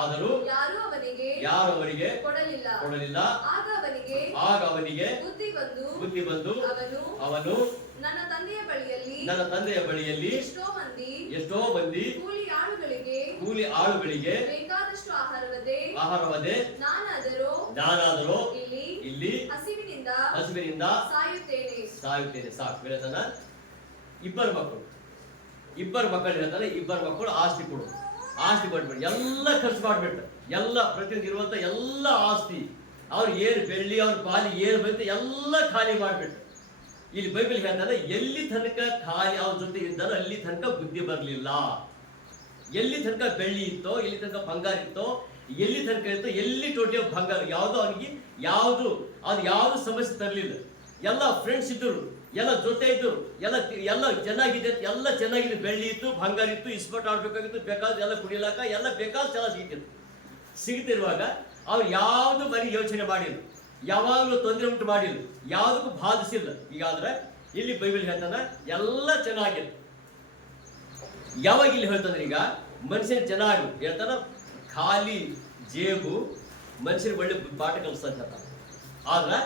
ಆದರೂ ಯಾರು ಅವನಿಗೆ ಕೊಡಲಿಲ್ಲ. ಆಗ ಅವನಿಗೆ ಬುದ್ಧಿ ಬಂದು ಅವನು ನನ್ನ ತಂದೆಯ ಬಳಿಯಲ್ಲಿ ಎಷ್ಟೋ ಮಂದಿ ಕೂಲಿ ಆಳುಗಳಿಗೆ ಆಹಾರವದೆ ನಾನಾದರೂ ಇಲ್ಲಿ ಹಸಿವಿನಿಂದ ಸಾಯುತ್ತೇನೆ. ಸಾಕು ಹೇಳ್ತಾನ. ಇಬ್ಬರು ಮಕ್ಕಳು ಹೇಳ್ತಾನೆ, ಇಬ್ಬರು ಮಕ್ಕಳು ಆಸ್ತಿ ಕೊಟ್ಬಿಟ್ಟು ಎಲ್ಲ ಖರ್ಚು ಮಾಡ್ಬಿಟ್ಟು, ಎಲ್ಲ ಪ್ರತಿಯೊಂದು ಇರುವಂತ ಎಲ್ಲ ಆಸ್ತಿ ಅವ್ರು ಏನು ಬೆಳ್ಳಿ ಅವ್ರ ಪಾಲಿ ಏನು ಬಂತು ಎಲ್ಲ ಖಾಲಿ ಮಾಡ್ಬಿಟ್ಟು ಇಲ್ಲಿ ಬೈಬಲ್ ಹೇಳ್ತಾನೆ ಎಲ್ಲಿ ತನಕ ಖಾಲಿ ಅವ್ರ ಜೊತೆ ಇದ್ದಾನೋ ಅಲ್ಲಿ ತನಕ ಬುದ್ಧಿ ಬರಲಿಲ್ಲ. ಎಲ್ಲಿ ತನಕ ಬೆಳ್ಳಿ ಇತ್ತೋ, ಎಲ್ಲಿ ತನಕ ಬಂಗಾರ ಇತ್ತೋ, ಎಲ್ಲಿ ತನಕ ಇತ್ತೋ, ಎಲ್ಲಿ ಟೋಟಲಿ ಬಂಗಾರ ಯಾವುದು ಅವನಿಗೆ ಯಾವುದು ಸಮಸ್ಯೆ ತರಲಿಲ್ಲ. ಎಲ್ಲ ಫ್ರೆಂಡ್ಸ್ ಇದ್ದರು, ಎಲ್ಲ ಜೊತೆ ಇದ್ದರು, ಎಲ್ಲ ಚೆನ್ನಾಗಿದೆ, ಎಲ್ಲ ಚೆನ್ನಾಗಿದೆ. ಬೆಳ್ಳಿ ಇತ್ತು, ಬಂಗಾರ ಇತ್ತು, ಇಸ್ಪಟ್ ಆಡ್ಬೇಕಾಗಿತ್ತು, ಬೇಕಾದ ಎಲ್ಲ ಕುಡಿಯಲಾಕ ಎಲ್ಲ ಬೇಕಾದ ಚೆನ್ನಾಗಿ ಸಿಗ್ತಿತ್ತು. ಸಿಗ್ತಿರುವಾಗ ಅವ್ರು ಯಾವುದು ಬರೀ ಯೋಚನೆ ಮಾಡಿಲ್ಲ, ಯಾವಾಗಲೂ ತೊಂದರೆ ಉಂಟು ಮಾಡಿಲ್ಲ, ಯಾವುದಕ್ಕೂ ಬಾಧಿಸಿಲ್ಲ. ಈಗಾದ್ರೆ ಇಲ್ಲಿ ಬೈಬಲ್ ಹೇಳ್ತಾನೆ ಎಲ್ಲ ಚೆನ್ನಾಗಿದೆ. ಯಾವಾಗ ಇಲ್ಲಿ ಹೇಳ್ತಾನೆ ಈಗ ಮನುಷ್ಯನ ಚೆನ್ನಾಗಿ ಹೇಳ್ತಾನ, ಖಾಲಿ ಜೇಬು ಮನುಷ್ಯನಿಗೆ ಒಳ್ಳೆ ಪಾಠ ಕಲಿಸ್ತಾನೆ ಹೇಳ್ತಾನೆ. ಆದ್ರೆ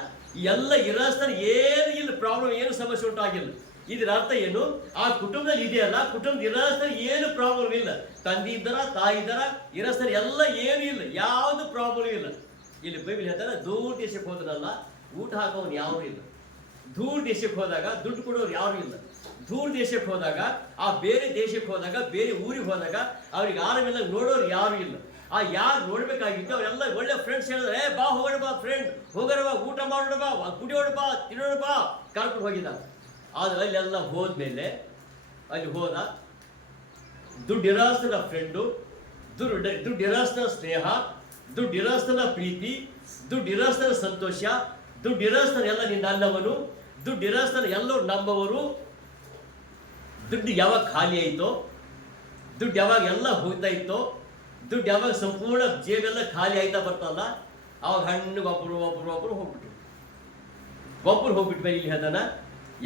ಎಲ್ಲ ಇರೋಸ್ತಾನೆ ಏನು ಇಲ್ಲ, ಪ್ರಾಬ್ಲಮ್ ಏನು ಸಮಸ್ಯೆ ಉಂಟಾಗಿಲ್ಲ. ಇದರ ಅರ್ಥ ಏನು? ಆ ಕುಟುಂಬದಲ್ಲಿ ಇದೆಯಲ್ಲ, ಕುಟುಂಬದ ಇರೋಸ್ತಾನೆ ಏನು ಪ್ರಾಬ್ಲಮ್ ಇಲ್ಲ. ತಂದೆ ಇದ್ದಾರ, ತಾಯಿ ಇದ್ದಾರ, ಇರೋಸ್ತಾನೆ ಎಲ್ಲ ಏನು ಇಲ್ಲ, ಯಾವುದು ಪ್ರಾಬ್ಲಮ್ ಇಲ್ಲ. ಇಲ್ಲಿ ಬೈಬಲ್ ಹೇಳ್ತಾರೆ, ದೂರ ದೇಶಕ್ಕೆ ಹೋದ್ರಲ್ಲ ಊಟ ಹಾಕೋನು ಯಾರು ಇಲ್ಲ. ದೂರ ದೇಶಕ್ಕೆ ಹೋದಾಗ ದುಡ್ಡು ಕೊಡೋರು ಯಾರು ಇಲ್ಲ. ದೂರ ದೇಶಕ್ಕೆ ಹೋದಾಗ, ಆ ಬೇರೆ ದೇಶಕ್ಕೆ ಹೋದಾಗ, ಬೇರೆ ಊರಿಗೆ ಹೋದಾಗ ಅವ್ರಿಗೆ ಆರಾಮಿಲ್ಲ, ನೋಡೋರು ಯಾರು ಇಲ್ಲ. ಆ ಯಾರು ನೋಡ್ಬೇಕಾಗಿತ್ತು ಅವರೆಲ್ಲ ಒಳ್ಳೆ ಫ್ರೆಂಡ್ಸ್ ಹೇಳಿದ್ರೆ, ಬಾ ಹೋಗೋಣ ಬಾ ಫ್ರೆಂಡ್, ಹೋಗೋಣ ಬಾ, ಊಟ ಮಾಡೋಣ ಬಾ, ಕುಡಿಯೋಣ ಬಾ, ತಿನ್ನೋಣ ಬಾ, ಕರ್ಕೊಂಡು ಹೋಗಿದ್ದ. ಆದ್ರೆ ಅಲ್ಲೆಲ್ಲ ಹೋದ್ಮೇಲೆ ಅಲ್ಲಿ ಹೋದ ದುಡ್ಡಿರಾಸ್ತನ ಫ್ರೆಂಡು, ದುಡ್ಡಿರಾಸ್ತನ ಸ್ನೇಹ, ದುಡ್ಡಿರಾಸ್ತನ ಪ್ರೀತಿ, ದುಡ್ಡಿರಾಸ್ತನ ಸಂತೋಷ, ದುಡ್ಡಿರಾಸ್ತನ ಎಲ್ಲ ನಿನ್ನ ಅನ್ನವನು, ದುಡ್ಡಿರಾಸ್ತನ ಎಲ್ಲರೂ ನಮ್ಮವರು. ದುಡ್ಡು ಯಾವಾಗ ಖಾಲಿ ಆಯಿತೋ, ದುಡ್ಡು ಯಾವಾಗ ಎಲ್ಲ ಹೋಗ್ತಾ ಇತ್ತೋ, ದುಡ್ಡು ಯಾವಾಗ ಸಂಪೂರ್ಣ ಜೇಬೆಲ್ಲ ಖಾಲಿ ಆಯ್ತಾ ಬರ್ತಲ್ಲ, ಅವಾಗ ಹಣ್ಣು ಒಬ್ಬರು ಹೋಗ್ಬಿಟ್ರು. ಒಬ್ಬರು ಹೋಗ್ಬಿಟ್ಮೇಲೆ ಇಲ್ಲಿ ಹೇಳ್ತಾನ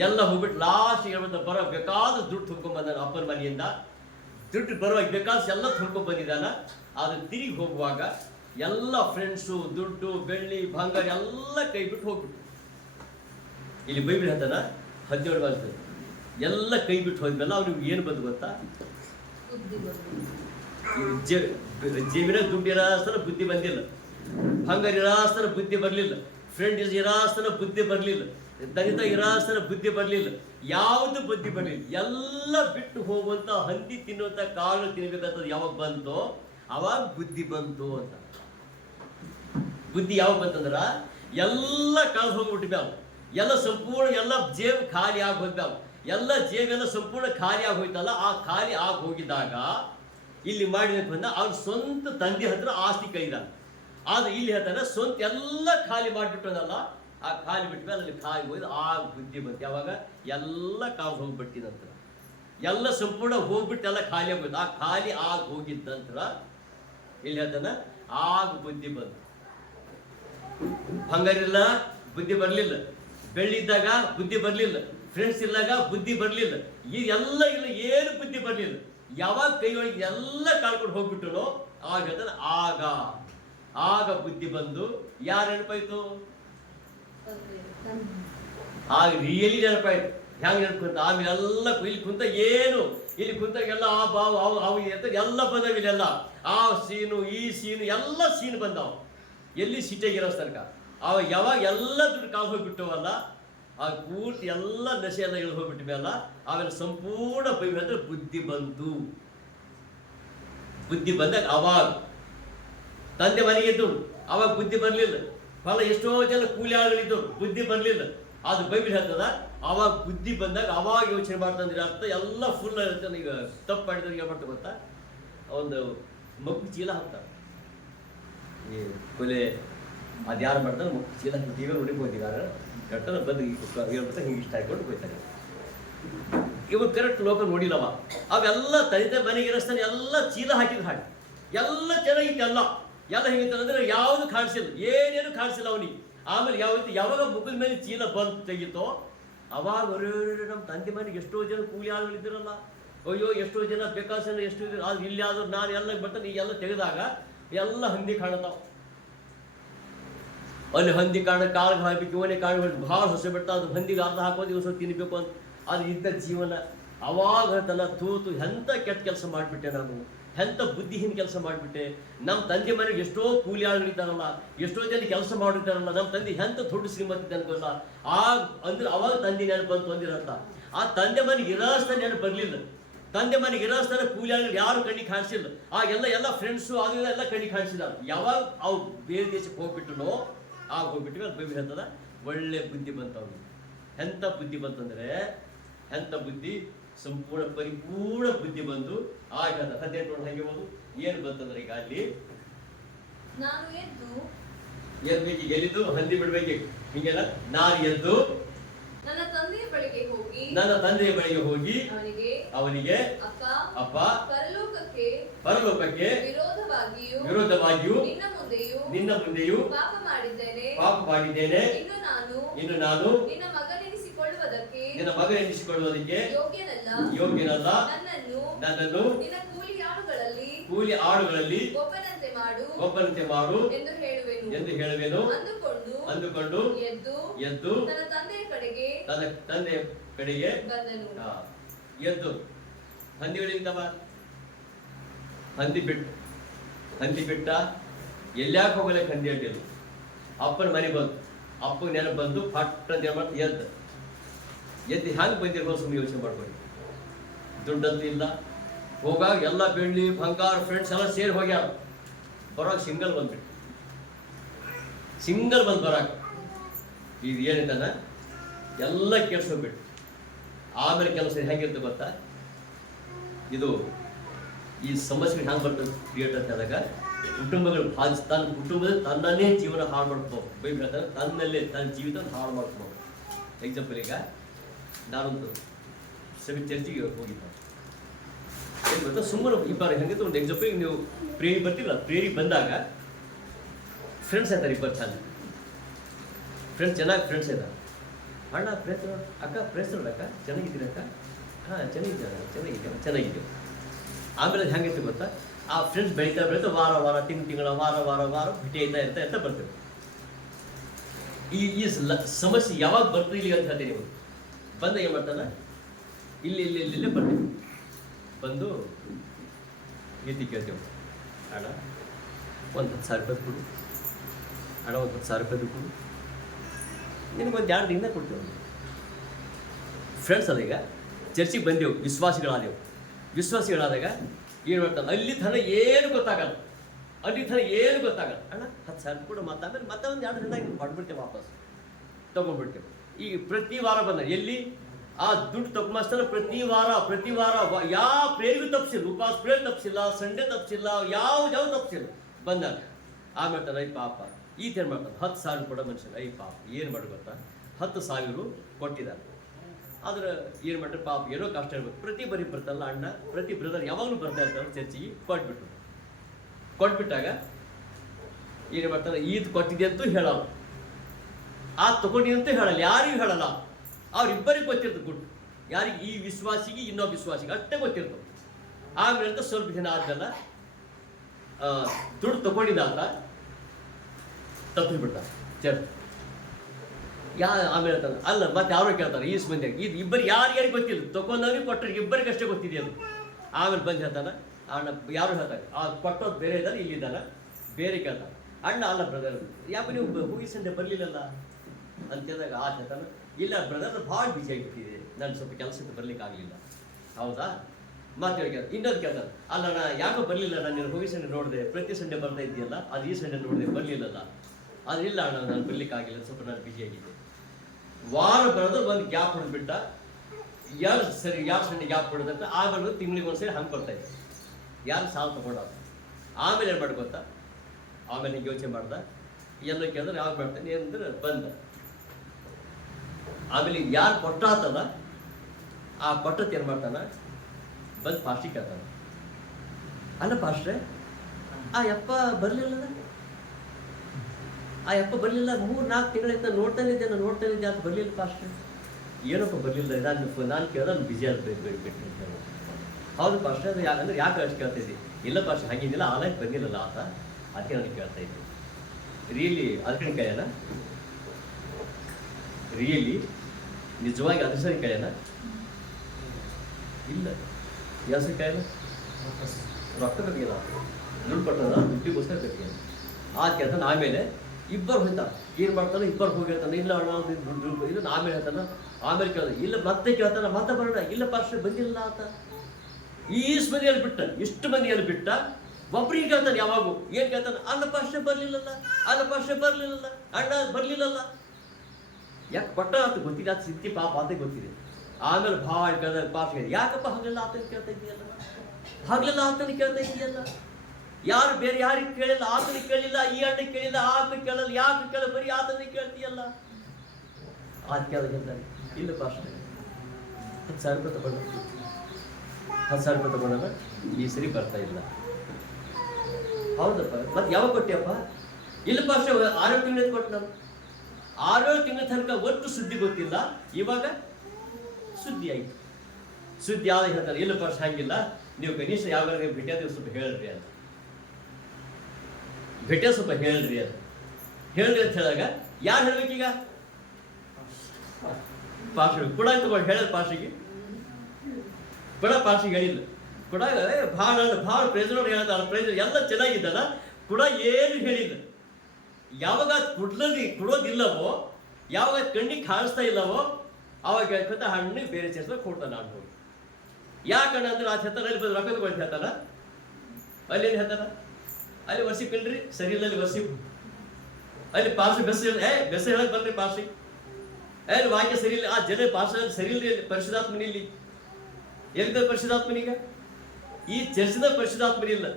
ಎಲ್ಲ ಹೋಗ್ಬಿಟ್ಟು ಲಾಸ್ಟ್ ಬರೋ ಬೇಕಾದ ದುಡ್ಡು ತುಂಬ್ಕೊಂಡ್ಬಂದಾನ ಅಪ್ಪನ ಮನೆಯಿಂದ. ದುಡ್ಡು ಬರುವಾಗ ಬೇಕಾದ ಎಲ್ಲ ತುಂಬ್ಕೊಂಡ್ ಬಂದಿದ್ದಾನ. ಅದು ತಿರುಗಿ ಹೋಗುವಾಗ ಎಲ್ಲ ಫ್ರೆಂಡ್ಸು, ದುಡ್ಡು, ಬೆಳ್ಳಿ, ಬಂಗಾರ ಎಲ್ಲ ಕೈ ಬಿಟ್ಟು ಹೋಗ್ಬಿಟ್ಟು. ಇಲ್ಲಿ ಬೈಬಲ್ ಹೇಳ್ತಾನ 17 ವರ್ಷ ಎಲ್ಲ ಕೈ ಬಿಟ್ಟು ಹೋದ್ಮೇಲೆ ಅವ್ನಿಗೆ ಏನು ಬಂದು ಗೊತ್ತಾ? ಜೀವನ ದುಡ್ಡು ಇರಾಸ್ತನ ಬುದ್ಧಿ ಬಂದಿಲ್ಲ, ಬಂಗಾರ ಇರಾಸ್ತನ ಬುದ್ಧಿ ಬರಲಿಲ್ಲ, ಫ್ರೆಂಡ್ ಇರಾಸ್ತನ ಬುದ್ಧಿ ಬರಲಿಲ್ಲ, ದಲಿತ ಇರಾಸ್ತನ ಬುದ್ಧಿ ಬರಲಿಲ್ಲ, ಯಾವುದು ಬುದ್ಧಿ ಬರಲಿಲ್ಲ. ಎಲ್ಲ ಬಿಟ್ಟು ಹೋಗುವಂತ, ಹಂದಿ ತಿನ್ನುವಂತ, ಕಾಳು ತಿನ್ಬೇಕಂತ ಯಾವಾಗ ಬಂತೋ ಅವಾಗ ಬುದ್ಧಿ ಬಂತು ಅಂತ. ಬುದ್ಧಿ ಯಾವಾಗ ಬಂತಂದ್ರ ಎಲ್ಲ ಕಳೆದು ಹೋಗ್ಬಿಟ್ಟಾವ, ಎಲ್ಲ ಸಂಪೂರ್ಣ ಎಲ್ಲ ಜೇಬು ಖಾಲಿ ಆಗಿ ಹೋಗ್ತಾವ, ಎಲ್ಲ ಜೇಬೆಲ್ಲ ಸಂಪೂರ್ಣ ಖಾಲಿ ಆಗಿ ಹೋಯ್ತಲ್ಲ. ಆ ಖಾಲಿ ಆಗಿ ಹೋಗಿದಾಗ ಇಲ್ಲಿ ಮಾಡಿದ ಬಂದ ಅವ್ರ ಸ್ವಂತ ತಂದೆ ಹತ್ರ ಆಸ್ತಿ ಕೈದ. ಆದ್ರೆ ಇಲ್ಲಿ ಹೇಳ್ತಾನೆ ಸ್ವಂತ ಎಲ್ಲ ಖಾಲಿ ಮಾಡಿಬಿಟ್ಟನಲ್ಲ, ಆ ಖಾಲಿ ಬಿಟ್ಟ ಮೇಲೆ ಅಲ್ಲಿ ಖಾಲಿ ಹೋಯ್ದು ಆಗ ಬುದ್ಧಿ ಬಂತು. ಯಾವಾಗ ಎಲ್ಲ ಕಾವು ಹೋಗ್ಬಿಟ್ಟಿದ ನಂತರ, ಎಲ್ಲ ಸಂಪೂರ್ಣ ಹೋಗ್ಬಿಟ್ಟು ಎಲ್ಲ ಖಾಲಿ ಆಗೋಯ್ತು. ಆ ಖಾಲಿ ಆಗ ಹೋಗಿದ್ದ ನಂತರ ಇಲ್ಲಿ ಹೇಳ್ತಾನೆ ಆಗ ಬುದ್ಧಿ ಬಂತು. ಬಂಗಾರಿಲ್ಲ ಬುದ್ಧಿ ಬರಲಿಲ್ಲ, ಬೆಳ್ಳಿ ಇದ್ದಾಗ ಬುದ್ಧಿ ಬರಲಿಲ್ಲ, ಫ್ರೆಂಡ್ಸ್ ಇಲ್ಲಾಗ ಬುದ್ಧಿ ಬರಲಿಲ್ಲ, ಎಲ್ಲ ಇಲ್ಲ, ಏನು ಬುದ್ಧಿ ಬರಲಿಲ್ಲ. ಯಾವಾಗ ಕೈ ಒಳಗೆ ಎಲ್ಲ ಕಳ್ಕೊಂಡು ಹೋಗ್ಬಿಟ್ಟನೋ ಆಗ ಹೇಳ್ತಾನೆ ಆಗ ಬುದ್ಧಿ ಬಂದು ಯಾರು ನೆನಪಾಯ್ತು? ಆಗ ರಿಯಲಿ ನೆನಪಾಯ್ತು. ಹೆಂಗ್ ನೆನಪುಂತ? ಆಮೇಲೆ ಎಲ್ಲ ಇಲ್ಲಿ ಕುಂತ ಏನು ಇಲ್ಲಿ ಕುಂತಾಗೆಲ್ಲ ಆ ಬಾವು ಅವು ಎಲ್ಲ ಬಂದವು. ಇಲ್ಲೆಲ್ಲ ಆ ಸೀನು, ಈ ಸೀನು, ಎಲ್ಲ ಸೀನ್ ಬಂದವ. ಎಲ್ಲಿ ಸಿಟಿಯಾಗಿರೋ ತನಕ ಅವ ಯಾವಾಗ ಎಲ್ಲ ದುಡ್ಡು ಕಾಲು ಹೋಗ್ಬಿಟ್ಟವಲ್ಲ, ಆ ಪೂರ್ತಿ ಎಲ್ಲ ನಶೆ ಎಲ್ಲ ಇಳಿದು ಹೋಗ್ಬಿಟ್ಟ ಮೇಲೆ ಆಮೇಲೆ ಸಂಪೂರ್ಣ ಬೈಬಲ್ ಬುದ್ಧಿ ಬಂತು. ಬುದ್ಧಿ ಬಂದಾಗ ಅವಾಗ ತಂದೆ ಮನೆಗೆ ಇದ್ದವು, ಅವಾಗ ಬುದ್ಧಿ ಬರಲಿಲ್ಲ. ಫಲ ಎಷ್ಟೋ ಜನ ಕೂಲಿ ಆಳುಗಳಿದ್ದವು, ಬುದ್ಧಿ ಬರಲಿಲ್ಲ. ಅದು ಬೈಬಲ್ ಹೇಳ್ತದ ಅವಾಗ ಬುದ್ಧಿ ಬಂದಾಗ ಅವಾಗ ಯೋಚನೆ ಮಾಡ್ತಂದ್ರೆ ಅರ್ಥ ಎಲ್ಲ ಫುಲ್ ಇರುತ್ತೆ. ಈಗ ತಪ್ಪು ಮಾಡಿದವ್ರಿಗೆ ಏನು ಮಾಡ್ತಾ ಗೊತ್ತಾ? ಒಂದು ಮಗು ಚೀಲ ಹಾಕ್ತಾರೆ, ಈ ಕೊಲೆ ಅದ್ಯಾರು ಮಾಡ್ತಾರೆ, ಮಗು ಚೀಲ ಟಿವಿ ನೋಡಿಬೋದಿಗಾರ ಕಟ್ಟನ ಬಂದು ಹೇಳ್ಬಿಡ್ತಾ ಹಿಂಗೆ ಇಷ್ಟ ಹಾಕೊಂಡು ಹೋಗ್ತಾರೆ. ಇವ್ರು ಕರೆಕ್ಟ್ ಲೋಕ ನೋಡಿಲ್ಲವ. ಅವೆಲ್ಲ ತಂದೆ ಮನೆಗೆ ಇರಿಸ್ತಾನೆ, ಎಲ್ಲ ಚೀಲ ಹಾಕಿದ್ ಹಾಕಿ ಎಲ್ಲ ಚೆನ್ನಾಗಿತ್ತು. ಎಲ್ಲ ಹೆಂಗಿತ್ತಂದ್ರೆ ಯಾವುದು ಕಾಣಿಸಿಲ್ಲ, ಏನೇನು ಕಾಣಿಸಿಲ್ಲ ಅವನಿಗೆ. ಆಮೇಲೆ ಯಾವಾಗ ಮುಖದ ಮೇಲೆ ಚೀಲ ಬಂದು ತೆಗಿತೋ ಅವಾಗ ನಮ್ಮ ತಂದೆ ಮನೆಗೆ ಎಷ್ಟೋ ಜನ ಕೂಲಿ ಆಳುಗಳಿದ್ದೀರಲ್ಲ, ಅಯ್ಯೋ ಎಷ್ಟೋ ಜನ ಬೇಕಾದ ಎಷ್ಟು ಇದ್ರು. ಅದು ಇಲ್ಲಿ ಆದ್ರೂ ನಾನು ಎಲ್ಲ ಬರ್ತಾನೆ ಎಲ್ಲ ತೆಗೆದಾಗ ಎಲ್ಲ ಹಂದಿ ಕಾಣತಾವ. ಅಲ್ಲಿ ಹಂದಿ ಕಾಣ ಕಾಳು ಹಾಕಬೇಕು, ಇವನೇ ಕಾಳು ಭಾಳ ಹೊಸ ಬಿಡ್ತಾ, ಅದು ಹಂದಿಗೆ ಅರ್ಧ ಹಾಕೋದು ಇವ್ ಸ್ವಲ್ಪ ತಿನ್ಬೇಕು ಅಂತ. ಅದು ಇದ್ದ ಜೀವನ. ಅವಾಗ ಹೇಳ್ತಾನ ತೂತು ಎಂಥ ಕೆಟ್ಟ ಕೆಲಸ ಮಾಡಿಬಿಟ್ಟೆ ನಾನು, ಎಂಥ ಬುದ್ಧಿಹೀನ ಕೆಲಸ ಮಾಡಿಬಿಟ್ಟೆ. ನಮ್ಮ ತಂದೆ ಮನೆಗೆ ಎಷ್ಟೋ ಕೂಲಿ ಆಳುಗಳಿದ್ದಾರಲ್ಲ, ಎಷ್ಟೋ ಜನ ಕೆಲಸ ಮಾಡಿರ್ತಾರಲ್ಲ, ನಮ್ಮ ತಂದೆ ಎಂಥ ದೊಡ್ಡ ಶ್ರೀಮಂತ ಅನ್ಕೋಲ್ಲ. ಅಂದ್ರೆ ಅವಾಗ ತಂದೆ ನೆನಪು ಬಂತು ಅಂದಿರತ್ತ. ಆ ತಂದೆ ಮನೆಗೆ ಇರೋಸ್ತಾನೆ ನೆನಪು ಬರಲಿಲ್ಲ. ತಂದೆ ಮನೆಗೆ ಇರೋಸ್ತಾನೆ ಕೂಲಿ ಆಳುಗಳು ಯಾರು ಕಣ್ಣಿಗೆ ಕಾಣಿಸಿಲ್ಲ. ಎಲ್ಲ ಫ್ರೆಂಡ್ಸು ಅದು ಎಲ್ಲ ಕಣ್ಣಿಗೆ ಕಾಣಿಸಿದಾರೆ. ಯಾವಾಗ ಅವು ಬೇರೆ ದೇಶಕ್ಕೆ ಹೋಗ್ಬಿಟ್ಟನೋ ಆಗ ಹೋಗ್ಬಿಟ್ಟಿವಿ. ಅದು ಬೈಬಲ್ ಹೇಳ್ತದ ಒಳ್ಳೆ ಬುದ್ಧಿ ಬಂತು ಅವ್ನಿಗೆ. ಎಂಥ ಬುದ್ಧಿ ಬಂತಂದ್ರೆ ಎಂಥ ಬುದ್ಧಿ, ಸಂಪೂರ್ಣ ಪರಿಪೂರ್ಣ ಬುದ್ಧಿ ಬಂದು ಆಗ 18 ಹಾಗೆ ಹೋದು ಏನು ಬಂತಂದ್ರೆ ಈಗ ಅಲ್ಲಿ ನಾನು ಎದ್ದು ಎಲ್ಲಿದ್ದು ಹಂದಿ ಬಿಡ್ಬೇಕು ಹಿಂಗೆಲ್ಲ, ನಾನು ಎದ್ದು ನನ್ನ ತಂದೆಯ ಬಳಿಗೆ ಹೋಗಿ ಅವನಿಗೆ ಅಪ್ಪ ಪರಲೋಕಕ್ಕೆ ವಿರೋಧವಾಗಿಯೂ ನಿನ್ನ ಮುಂದೆಯೂ ಪಾಪ ಮಾಡಿದ್ದೇನೆ, ಇನ್ನು ನಾನು ನಿನ್ನ ಮಗನೆನಿಸಿಕೊಳ್ಳುವುದಕ್ಕೆ ಯೋಗ್ಯನಲ್ಲ, ನನ್ನನ್ನು ಕೂಲಿ ಆಳುಗಳಲ್ಲಿ ಒಬ್ಬನಂತೆ ಮಾಡು ಎಂದು ಹೇಳುವೆನು ಅಂದುಕೊಂಡು ಎದ್ದು ತನ್ನ ತಂದೆಯ ಕಡೆಗೆ ಎದ್ದು ಹಂದಿಗಳಿಂದ ಹಂದಿ ಬಿಟ್ಟ ಎಲ್ಲ್ಯಾಕೆ ಹೋಗಲಿಕ್ಕೆ ಹಂದಿ ಅಡ್ಡಿಲ್ಲ. ಅಪ್ಪನ ಮನೆ ಬಂತು, ಅಪ್ಪನ ನೆನಪು ಬಂದು ಪಟ್ಟ ಎದ್ದು ಹ್ಯಾಂಗೆ ಬಂದಿರ್ಬೋದು ಸುಮ್ಮನೆ ಯೋಚನೆ ಮಾಡ್ಬೋದು. ದುಡ್ಡಂತೂ ಇಲ್ಲ, ಹೋಗಾಗ ಎಲ್ಲ ಬೆಳ್ಳಿ ಬಂಗಾರ ಫ್ರೆಂಡ್ಸ್ ಎಲ್ಲ ಸೇರಿ ಹೋಗ್ಯಾರ. ಬರೋವಾಗ ಸಿಂಗಲ್ ಬಂದು ಬರಾಕ ಇದು ಏನಿದ್ದಾನ ಎಲ್ಲ ಕೆಡ್ಸೋಗ್ಬಿಟ್ಟು. ಆಮೇಲೆ ಕೆಲಸ ಹೆಂಗಿರುತ್ತೆ ಗೊತ್ತಾ, ಇದು ಈ ಸಮಸ್ಯೆಗಳು ಹೆಂಗೆ ಬರ್ತದೆ ಕ್ರಿಯೇಟ್ ಅಂತ ಆದಾಗ ಕುಟುಂಬಗಳು ತನ್ನ ಕುಟುಂಬದಲ್ಲಿ ತನ್ನನ್ನೇ ಜೀವನ ಹಾಳು ಮಾಡ್ಕೋಬೋದು. ಬೈಬಲ್ ಹೇಳ್ತಾರೆ ತನ್ನಲ್ಲೇ ತನ್ನ ಜೀವಿತ ಹಾಳು ಮಾಡ್ಕೋಬೋದು. ಎಕ್ಸಾಂಪಲ್, ಈಗ ನಾನೊಂದು ಚರ್ಚಿಗೆ ಹೋಗಿದ್ದೆ, ಏನು ಗೊತ್ತಾ, ಸುಮ್ಮನೆ ಇಬ್ಬರು ಹೆಂಗಿತ್ತು ಒಂದು ಎಕ್ಸಾಂಪಲ್, ನೀವು ಪ್ರೇರಿ ಬರ್ತಿಲ್ಲ, ಪ್ರೇರಿ ಬಂದಾಗ ಫ್ರೆಂಡ್ಸ್ ಇದ್ದಾರೆ, ಇಬ್ಬರು ಚೆನ್ನಾಗಿ ಫ್ರೆಂಡ್ಸ್ ಇದ್ದಾರೆ. ಅಣ್ಣ ಫ್ರೆಂಡ್ಸ್ ನೋಡು, ಅಕ್ಕ ಫ್ರೆಂಡ್ಸ್ ನೋಡು, ಅಕ್ಕ ಚೆನ್ನಾಗಿದ್ದೀರ ಅಕ್ಕ, ಹಾಂ ಚೆನ್ನಾಗಿದ್ದೇವೆ. ಆಮೇಲೆ ಹೆಂಗಿತ್ತು ಗೊತ್ತಾ, ಆ ಫ್ರೆಂಡ್ಸ್ ಬೆಳೀತಾ ವಾರ ತಿಂಗಳ ವಾರ ಭೇಟಿ ಇರ್ತಾ ಬರ್ತೇವೆ. ಈ ಸಮಸ್ಯೆ ಯಾವಾಗ ಬರ್ತದೆ ಇಲ್ಲಿ ಅಂತ ಹೇಳ್ತೀನಿ. ನೀವು ಬಂದ ಏನು ಮಾಡ್ತಾನೆ, ಇಲ್ಲೇ ಬರ್ತೀವಿ, ಬಂದು ರೀತಿ ಕೇಳ್ತೇವೆ, ಅಣ್ಣ ಒಂದು 10,000 ರೂಪಾಯಿ ಕೊಡು, ಅಣ್ಣ ಒಂದು 10,000 ರೂಪಾಯಿ ಕೊಡು, ನಿನಗೊಂದು 2 ದಿನ ಕೊಡ್ತೇವೆ. ಫ್ರೆಂಡ್ಸ್ ಅದೀಗ ಚರ್ಚಿಗೆ ಬಂದೆವು, ವಿಶ್ವಾಸಿಗಳಾದಾಗ ಏನು ಮಾಡ್ತಾರೆ, ಅಲ್ಲಿ ತನ ಏನು ಗೊತ್ತಾಗಲ್ಲ, ಅಣ್ಣ 10,000 ಕೂಡ ಮತ್ತೆ ಒಂದು 2 ದಿನ ಮಾಡ್ಬಿಡ್ತೇವೆ, ವಾಪಸ್ ತೊಗೊಂಡ್ಬಿಡ್ತೇವೆ. ಈಗ ಪ್ರತಿ ವಾರ ಬಂದ ಎಲ್ಲಿ ಆ ದುಡ್ಡು ತಗೊಂಬಸ್ತಾನ, ಪ್ರತಿ ವಾರ ಯಾವ ಪ್ರೇರಿಗೂ ತಪ್ಪಿಸಿಲ್ಲ, ಉಪವಾಸ ಪ್ರೇರ್ ತಪ್ಪಿಸಿಲ್ಲ, ಸಂಡೇ ತಪ್ಪಿಸಿಲ್ಲ, ಯಾವ ತಪ್ಪಿಸಿಲ್ಲ. ಬಂದಾಗ ಆಮೇಲೆ ಐ ಪಾಪ ಈತೇನು ಮಾಡ್ತಾನೆ, 10,000 ಕೊಡೋ ಮನುಷ್ಯನ ಐ ಪಾಪ ಏನು ಮಾಡಿ ಗೊತ್ತಾ, 10,000 ಕೊಟ್ಟಿದ್ದಾರೆ. ಆದ್ರೆ ಏನು ಮಾಡ್ತಾರೆ ಪಾಪ, ಏನೋ ಕಷ್ಟ ಇರ್ಬೇಕು, ಪ್ರತಿ ಬರಿ ಬರ್ತಲ್ಲ ಅಣ್ಣ, ಪ್ರತಿ ಬ್ರದರ್ ಯಾವಾಗಲೂ ಬರ್ತಾ ಇರ್ತಾರೆ ಚರ್ಚಿಗೆ. ಕೊಟ್ಬಿಟ್ಟಾಗ ಏನು ಮಾಡ್ತಾರೆ, ಈದ್ ಕೊಟ್ಟಿದೆ ಅಂತೂ ಹೇಳಲ್ಲ, ಆ ತಗೊಂಡಿ ಅಂತೂ ಹೇಳಲ್ಲ, ಯಾರಿಗೂ ಹೇಳಲ್ಲ. ಅವ್ರಿಬ್ಬರಿಗೆ ಗೊತ್ತಿರ್ತದೆ ಗುಟ್ಟು, ಯಾರಿಗೆ, ಈ ವಿಶ್ವಾಸಿಗೆ ಇನ್ನೊಬ್ಬ ವಿಶ್ವಾಸಿಗೆ ಅಷ್ಟೇ ಗೊತ್ತಿರ್ತದೆ. ಆಮೇಲೆ ಅಂತ ಸ್ವಲ್ಪ ದಿನ ಆದ್ಮೇಲೆ ದುಡ್ಡು ತಗೊಂಡಿದ್ದ ತಪ್ಪಿಬಿಡ್ತಾರೆ ಚರ್ಚ್. ಆಮೇಲೆ ಅಲ್ಲ ಮತ್ತೆ ಯಾರೋ ಕೇಳ್ತಾರೆ, ಈ ಮಂದಿಯಾಗ ಇದು ಇಬ್ಬರು ಯಾರಿಗಾರಿಗೆ ಗೊತ್ತಿಲ್ಲ, ತಗೊಂಡವ್ರಿಗೆ ಕೊಟ್ಟರಿಗೆ ಇಬ್ಬರಿಗಷ್ಟೇ ಗೊತ್ತಿದೆ ಅದು. ಆಮೇಲೆ ಬಂದು ಹೇಳ್ತಾನೆ, ಅಣ್ಣ ಯಾರು ಹೇಳ್ತಾರೆ, ಆ ಕೊಟ್ಟೋದು ಬೇರೆ ಇದ್ದಾನೆ, ಇಲ್ಲಿದ್ದಾನೆ, ಬೇರೆ ಕೇಳ್ತಾನೆ, ಅಣ್ಣ ಅಲ್ಲ ಬ್ರದರ್ ಯಾಕೆ ನೀವು ಹೋಗಿ ಸಂಡೆ ಬರಲಿಲ್ಲಲ್ಲ ಅಂತ ಹೇಳಿದಾಗ ಆ ಹೇಳ್ತಾನೆ, ಇಲ್ಲ ಬ್ರದರ್ ಭಾಳ ಬಿಸಿ ಆಗಿಬಿಟ್ಟಿದೆ, ನಾನು ಸ್ವಲ್ಪ ಕೆಲಸಕ್ಕೆ ಬರ್ಲಿಕ್ಕೆ ಆಗಲಿಲ್ಲ. ಹೌದಾ, ಮತ್ತೆ ಇನ್ನೊಂದು ಕೇಳ್ತಾನೆ, ಅಲ್ಲ ಅಣ್ಣ ಯಾಕೋ ಬರಲಿಲ್ಲ, ನಾನು ಹೋಗಿ ಸಂಡೆ ನೋಡಿದೆ, ಪ್ರತಿ ಸಂಡೆ ಬರ್ತಾ ಇದೆಯಲ್ಲ, ಅದು ಈ ಸಂಡೆ ನೋಡಿದೆ ಬರಲಿಲ್ಲಲ್ಲ. ಅದು ಇಲ್ಲ ಅಣ್ಣ ನಾನು ಬರ್ಲಿಕ್ಕೆ ಆಗಿಲ್ಲ, ಸ್ವಲ್ಪ ನಾನು ಬಿಸಿ ಆಗಿದೆ. ವಾರ ಬರೋದು ಒಂದು ಗ್ಯಾಪ್ ಹೊಡೆದ್ಬಿಟ್ಟ, ಯಾರು ಸಂಡೆ ಗ್ಯಾಪ್ ಹೊಡೆದಂತ. ಆಮೇಲೆ ತಿಂಗಳಿಗೆ ಒಂದ್ಸರಿ ಹಂಗೆ ಬರ್ತಾಯಿದ್ದೆ, ಯಾರು ಸಾಲ ತಗೊಂಡ. ಆಮೇಲೆ ಏನು ಮಾಡಿ ಗೊತ್ತಾ, ಆಮೇಲೆ ಹಿಂಗೆ ಯೋಚನೆ ಮಾಡ್ದ, ಎಲ್ಲ ಕೇಳಿದ್ರೆ ಯಾವಾಗ ಮಾಡ್ತಾನೆ ಏನಂದ್ರೆ ಬಂದ. ಆಮೇಲೆ ಯಾರು ಕೊಟ್ಟಾತಲ್ಲ ಆ ಕೊಟ್ಟದ್ದು ಏನು ಮಾಡ್ತಾನ, ಬಂದು ಪಾಸ್ಟಿಗೆ ಕೇಳ್ತಾನೆ, ಅಲ್ಲ ಪಾಸ್ಟ್ರೆ ಆ ಯಪ್ಪ ಬರಲಿಲ್ಲ, 3-4 ತಿಂಗಳಿಂದ ನೋಡ್ತಾನೆ ಇದ್ದೆ ಅದು ಬರಲಿಲ್ಲ ಪಾಸ್ಟ್ರೆ. ಏನಪ್ಪ ಬರಲಿಲ್ಲ, ನಾನು ಕೇಳಿದ್ರೆ ಬಿಜಿ ಬಿಟ್ಟು. ಹೌದು ಪಾಸ್ಟ್ರೆ, ಅದು ಯಾಕಂದ್ರೆ ಯಾಕೆ ಅಷ್ಟು ಕೇಳ್ತಾ ಇದ್ದೆ, ಇಲ್ಲ ಪಾಸ್ಟ್ರೆ ಹಾಗಿದ್ದಿಲ್ಲ, ಆನ್ಲೈನ್ ಬಂದಿಲ್ಲಲ್ಲ ಆತ, ಅದಕ್ಕೆ ನನಗೆ ಕೇಳ್ತಾ ಇದ್ದೆ. ರಿಯಲಿ ಅದಕ್ಕಿನ ರಿಯಲಿ ನಿಜವಾಗಿ ಅದ್ರ ಸರಿ ಕಳೆಯನ ಇಲ್ಲ, ಯಾವ ಸರಿ ಕಳೆಯಲ್ಲ, ರೊಕ್ಕ ಕಟ್ಟಿಲ್ಲ, ದುಡ್ಡು ಕೊಟ್ಟದ, ದುಡ್ಡಿಗೋಸ್ಕರ ಕಟ್ಟಿಲ್ಲ. ಆ ಕೇಳ್ತಾನೆ. ಆಮೇಲೆ ಇಬ್ಬರು ಹೋಗ್ತಾನೆ, ಏನು ಮಾಡ್ತಾನೆ, ಇಬ್ಬರು ಹೋಗಿ ಹೇಳ್ತಾನೆ, ಇಲ್ಲ ಅಣ್ಣ ದುಡ್ಡು ಇಲ್ಲ. ಆಮೇಲೆ ಹೇಳ್ತಾನೆ, ಆಮೇಲೆ ಕೇಳ್ತಾನೆ, ಇಲ್ಲ ಮತ್ತೆ ಕೇಳ್ತಾನೆ, ಮತ್ತೆ ಬರೋಣ, ಇಲ್ಲ ಪಾಸ್ಟ್ರೆ ಬಂದಿಲ್ಲ ಆತ. ಈಸ್ ಮಂದಿಯಲ್ಲಿ ಬಿಟ್ಟ, ಇಷ್ಟು ಮಂದಿಯಲ್ಲಿ ಬಿಟ್ಟ, ಒಬ್ರಿಗೆ ಕೇಳ್ತಾನೆ, ಯಾವಾಗೂ ಏನು ಕೇಳ್ತಾನೆ, ಅಲ್ಲ ಪಾಸ್ಟ್ರೆ ಬರಲಿಲ್ಲಲ್ಲ, ಅಣ್ಣ ಬರಲಿಲ್ಲಲ್ಲ. ಯಾಕೆ ಕೊಟ್ಟ ಅಂತ ಗೊತ್ತಿಲ್ಲ, ಅದು ಸಿದ್ಧಿ ಪಾಪ ಅಂತ ಗೊತ್ತಿದೆ. ಆಮೇಲೆ ಭಾಳ ಕೇಳಿದಾಗ ಪಾಪ ಹೇಳಿ, ಯಾಕಪ್ಪ ಹಗಲೆಲ್ಲ ಆತನ ಕೇಳ್ತಾ ಇದೆಯಲ್ಲ, ಹಗಲೆಲ್ಲ ಆತನ ಕೇಳ್ತಾ ಇದೆಯಲ್ಲ, ಯಾರು ಬೇರೆ ಯಾರಿಗೆ ಕೇಳಿಲ್ಲ, ಆತನಿಗೆ ಕೇಳಿಲ್ಲ, ಈ ಅಣ್ಣಗೆ ಕೇಳಿಲ್ಲ, ಆತನ ಕೇಳಲ್ಲ, ಯಾಕೆ ಕೇಳ, ಬರೀ ಆತನಿಗೆ ಕೇಳ್ತೀಯಲ್ಲ. ಆತ ಕೇಳಿದಾಗ ಹೇಳ್ತಾರೆ, ಇಲ್ಲ ಪಾಪ 10,000 ರೂಪಾಯಿ ತಗೊಂಡ 10,000 ರೂಪಾಯಿ ತಗೊಂಡಾಗ ಈ ಸರಿ ಬರ್ತಾ ಇಲ್ಲ. ಹೌದಪ್ಪ, ಮತ್ತೆ ಯಾವಾಗ ಕೊಟ್ಟಿಯಪ್ಪ? ಇಲ್ಲಪ್ಪ ಅಷ್ಟೇ 6 ತಿಂಗಳ ಕೊಟ್ಟು ನಾನು 6 ತಿಂಗಳ ತನಕ ಒಟ್ಟು ಸುದ್ದಿ ಗೊತ್ತಿಲ್ಲ, ಇವಾಗ ಸುದ್ದಿ ಆಯ್ತು. ಸುದ್ದಿ ಯಾವ್ದು ಹೇಳ್ತಾರೆ, ಇಲ್ಲಪ್ಪ ಅಷ್ಟು ಹಂಗಿಲ್ಲ, ನೀವು ಕನಿಷ್ಠ ಯಾವಾಗ ಭೇಟಿಯಾದ ಸ್ವಲ್ಪ ಹೇಳ್ರಿ ಅಂತ, ಭೇಟಿಯ ಸ್ವಲ್ಪ ಹೇಳ್ರಿ ಅಂತ ಹೇಳಿದಾಗ ಯಾರು ಹೇಳ್ಬೇಕೀಗ? ಪಾರ್ಷಿಗೆ ಕೂಡ ತಗೊಂಡು ಹೇಳೋದು, ಪಾರ್ಷಿಗೆ ಕೂಡ ಪಾರ್ಷಿಗೆ ಹೇಳಿಲ್ಲ, ಕೂಡ ಭಾಳ ಪ್ರೇಜರ್ ಹೇಳ್ತಾರ, ಪ್ರೇಜರ್ ಎಲ್ಲ ಚೆನ್ನಾಗಿದ್ದಲ್ಲ, ಕೂಡ ಏನು ಹೇಳಿಲ್ಲ. ಯಾವಾಗ ಕೊಡೋದಿಲ್ಲವೋ, ಯಾವಾಗ ಕಣ್ಣಿಗೆ ಕಾಣಿಸ್ತಾ ಇಲ್ಲವೋ, ಅವಾಗ ಹೇಳ್ಕೊತ ಹಣ್ಣಿಗೆ ಬೇರೆ ಸೇರಿಸ್ಬೇಕು ಕೊಡ್ತಾನೆ ನಾನು ಹೋಗಿ. ಯಾಕಣ್ಣ ಅಂದ್ರೆ ಆ ಹೇಳ್ತಾರ, ಅಲ್ಲಿ ಬಂದು ರೊಕ್ಕ ತಗೊಂಡು ಹೇಳ್ತಾರ, ಅಲ್ಲಿ ಏನು ಹೇಳ್ತಾರ, ಅಲ್ಲಿ ವರ್ಷಿ ಕಣ್ರಿ ಸರಿ ಇಲ್ಲ, ಅಲ್ಲಿ ವರ್ಷಿ ಅಲ್ಲಿ ಪಾರ್ಸಿ ಬೆಸ ಹೇಳಕ್ ಬರ್ರಿ, ಪಾರ್ಸಿ ಅಲ್ಲಿ ವಾಕ್ಯ ಸರಿ ಇಲ್ಲ, ಆ ಜನ ಪಾರ್ಸ ಸರಿ ಇಲ್ರಿ, ಪರಿಶುದ್ಧಾತ್ಮನಿಲ್ಲಿ ಎಲ್ಲಿದ್ದ ಪರಿಶುದ್ಧಾತ್ಮನೀಗ? ಈ ಚರ್ಚದ ಪರಿಶುದ್ಧಾತ್ಮನಿಲ್ಲ,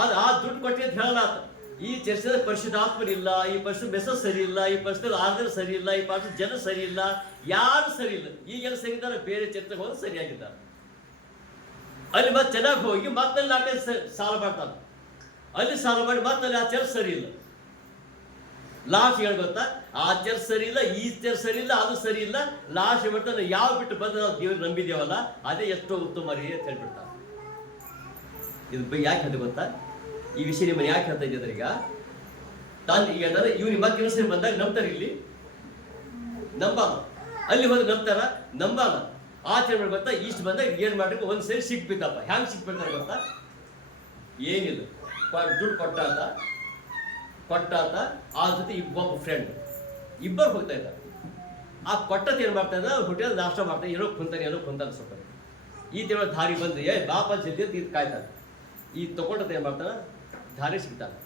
ಅದು ಆ ದುಡ್ಡು ಕೊಟ್ಟಿ ಅಂತ ಹೇಳಲಾತ. ಈ ಚರ್ಚದ ಪರಿಶುದ್ಧಾತ್ಮನಿಲ್ಲ, ಈ ಪರಿಶುದ್ಧ ಬೆಸ ಸರಿ ಇಲ್ಲ, ಈ ಪರಿಶುದ್ಧ ಆರ್ಡರ್ ಸರಿ ಇಲ್ಲ, ಈ ಪಾರ್ಶ್ವ ಜನ ಸರಿ ಇಲ್ಲ, ಯಾರು ಸರಿ ಇಲ್ಲ. ಈಗೆಲ್ಲ ಸರಿ ಇದ್ದಾರೆ, ಬೇರೆ ಚರ್ಚೆಗೆ ಹೋಗಿ ಸರಿಯಾಗಿದ್ದಾರೆ. ಅಲ್ಲಿ ಮತ್ತೆ ಚೆನ್ನಾಗಿ ಹೋಗಿ ಮತ್ತಲ್ಲಿ 4 ಸಾಲ ಮಾಡ್ತಾನೆ, ಅಲ್ಲಿ ಸಾಲ ಮಾಡಿ ಮತ್ತಲ್ಲಿ ಆ ಚರ್ಚ್ ಸರಿ ಇಲ್ಲ. ಲಾಸ್ಟ್ ಹೇಳಿ ಗೊತ್ತಾ, ಆ ಚರ್ಚ್ ಸರಿ ಇಲ್ಲ, ಈ ಚರ್ಚ್ ಸರಿ ಇಲ್ಲ, ಅದು ಸರಿ ಇಲ್ಲ. ಲಾಸ್ಟ್ ಹೇಳ್ಬಿಡ್ತಾನೆ, ಯಾವ ಬಿಟ್ಟು ಬಂದು ನಾವು ದೇವ್ರಿಗೆ ನಂಬಿದೇವಲ್ಲ ಅದೇ ಎಷ್ಟೋ ಉತ್ತಮ ರೀ ಅಂತ ಹೇಳ್ಬಿಡ್ತಾನೆ. ಇದು ಯಾಕೆ ಹೇಳ್ದೆ ಗೊತ್ತಾ, ಈ ವಿಷಯ ನಿಮ್ಮನ್ನು ಯಾಕೆ ಹೇಳ್ತಾ ಇದ್ದಿದ್ರೆ, ಈಗ ತಾನು ಈಗ ಇವ್ನಿಗೆ ಮತ್ತೆ ಇನ್ನೊಂದ್ಸರಿ ಬಂದಾಗ ನಂಬ್ತಾರೆ, ಇಲ್ಲಿ ನಂಬಾನ, ಅಲ್ಲಿ ಹೋದ್ರೆ ನಂಬಾನ. ಆಚರಣೆ ಗೊತ್ತಾ, ಇಷ್ಟು ಬಂದಾಗ ಏನ್ ಮಾಡ್ಬೇಕು, ಒಂದ್ಸರಿ ಸಿಕ್ಬಿತ್ತಪ್ಪ. ಹ್ಯಾಂಗ್ ಸಿಕ್ಬಿಡ್ತಾರೆ ಗೊತ್ತಾ, ಏನಿಲ್ಲ, ದುಡ್ಡು ಕೊಟ್ಟಾತ ಆ ಜೊತೆ ಒಬ್ಬ ಫ್ರೆಂಡ್ ಇಬ್ಬರು ಹೋಗ್ತಾ ಇದ್ದಾರೆ. ಆ ಕೊಟ್ಟತ್ ಏನ್ ಮಾಡ್ತಾ ಇದ್ದ, ಹೋಟೆಲ್ ನಾಷ್ಟ ಮಾಡ್ತಾನೆ, ಏನೋ ಕುಂತಾನೆ ಸ್ವಲ್ಪ. ಈ ತಿಂಗಳ ದಾರಿ ಬಂದು ಬಾಪ ಜಲ್ದಿ ಇದು ಕಾಯ್ತಾನೆ. ಈ ತಗೊಂಡತ ಏನ್ ಮಾಡ್ತಾನ, ದಾರಿ ಸಿಗ್ತಾನೆ.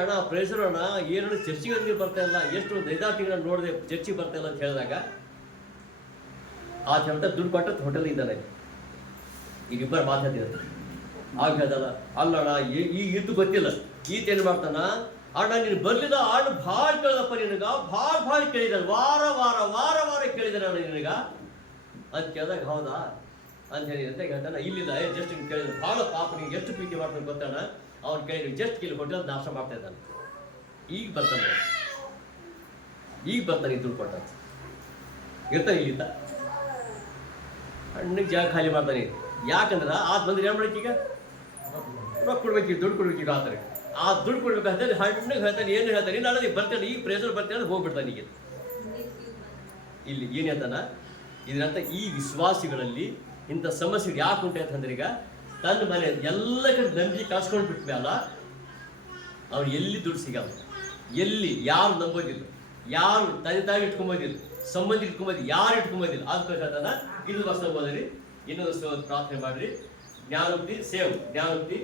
ಅಣ್ಣ ಪ್ರೇಸರ್ ಅಣ್ಣ, ಏನು ಚರ್ಚಿಗೆ ನೀವು ಬರ್ತಾ ಇಲ್ಲ, ಎಷ್ಟು 5-6 ತಿಂಗಳ ನೋಡಿದೆ ಚರ್ಚಿಗೆ ಬರ್ತಾ ಇಲ್ಲ ಅಂತ ಹೇಳಿದಾಗ ಆ ಹೇಳ್ತಾ ದುಡ್ಡು ಕೊಟ್ಟದ್ದು ಹೋಟೆಲ್ ಇದ್ದಾನೆ. ಈಗ ಇಬ್ಬರು ಮಾತಾಡ್ತಿದ್ದಾರೆ. ಆಗ ಹೇಳ್ದಲ್ಲ, ಅಲ್ಲಣ್ಣ ಈಗ ಇದು ಗೊತ್ತಿಲ್ಲ, ಈತ ಏನ್ ಮಾಡ್ತಾನ, ಅಣ್ಣ ನೀನು ಬರ್ಲಿಲ್ಲ, ಅಣ್ಣ ಭಾಳ ಕೇಳ್ದಪ್ಪ ನಿನಗ, ಭಾಳ ಕೇಳಿದಾನೆ, ವಾರ ಕೇಳಿದಾನೆ ಅಣ್ಣ ನಿನಗ ಅಂತ ಕೇಳಿದಾಗ, ಹೌದಾ ಅಂತ ಹೇಳಿ ಅಂತ ಹೇಳ್ತಾನೆ. ಇಲ್ಲ ಜಸ್ಟ್ ಹಿಂಗೆ ಕೇಳಿದ್ರೆ, ಭಾಳ ಪಾಪ ನಿಂಗೆ ಎಷ್ಟು ಪ್ರೀತಿ ಮಾಡ್ತಾನೆ ಗೊತ್ತಾಣ, ಅವ್ನು ಕೇಳಿದ್ರು ಜಸ್ಟ್ ಕೇಳಿ ಹೋಟೆಲ್ ನಾಶ ಮಾಡ್ತಾ ಇದ್ದಾನೆ. ಈಗ ಬರ್ತಾನೆ ದುಡ್ಡು ಕೊಟ್ಟ ಇರ್ತಾನೆ, ಇಲ್ಲಿಂದ ಹಣ್ಣಿಗೆ ಜಾಗ ಖಾಲಿ ಮಾಡ್ತಾನೆ. ಯಾಕಂದ್ರೆ ಆದ್ ಬಂದ್ರೆ ಏನ್ ಮಾಡಕ್ಕೆ, ಈಗ ರೊಕ್ಕ ಕೊಡ್ಬೇಕು, ದುಡ್ಡು ಕೊಡ್ಬೇಕು. ಈಗ ಆತಾರೆ ಆ ದುಡ್ಡು ಕೊಡ್ಬೇಕಾದ್ರೆ ಹಣ್ಣಿಗೆ ಹೇಳ್ತಾನೆ, ಏನು ಹೇಳ್ತಾನೆ, ನಾನು ಈಗ ಬರ್ತೇನೆ, ಈಗ ಪ್ರೇಸರ್ ಬರ್ತೇನೆ ಹೋಗ್ಬಿಡ್ತಾನೆ. ಈಗ ಇಲ್ಲಿ ಏನು ಹೇಳ್ತಾನ, ಇದರಂತ ಈ ವಿಶ್ವಾಸಿಗಳಲ್ಲಿ ಇಂಥ ಸಮಸ್ಯೆಗಳು ಯಾಕೆ ಉಂಟು ಅಂತಂದ್ರೆ, ಈಗ ತನ್ನ ಮನೆ ಎಲ್ಲ ಕಡೆ ನಂಬಿಕೆ ಕಳ್ಸ್ಕೊಂಡು ಬಿಟ್ಮೇಲ ಅವ್ನು ಎಲ್ಲಿ ದುಡ್ಡು ಸಿಗಲ್ಲ, ಎಲ್ಲಿ ಯಾರು ನಂಬೋದಿಲ್ಲ, ಯಾರು ತಂದೆ ತಾಯಿ ಇಟ್ಕೊಂಬೋದಿಲ್ಲ, ಸಂಬಂಧಿ ಇಟ್ಕೊಂಬೋದಿಲ್ಲ, ಯಾರು ಇಟ್ಕೊಂಬೋದಿಲ್ಲ. ಅದಕ್ಕೆ ಹೇಳ್ತಾನ, ಇದು ವರ್ಷ ಓದ್ರಿ, ಇನ್ನೊಂದು ಪ್ರಾರ್ಥನೆ ಮಾಡ್ರಿ. ಜ್ಞಾನೋಕ್ತಿ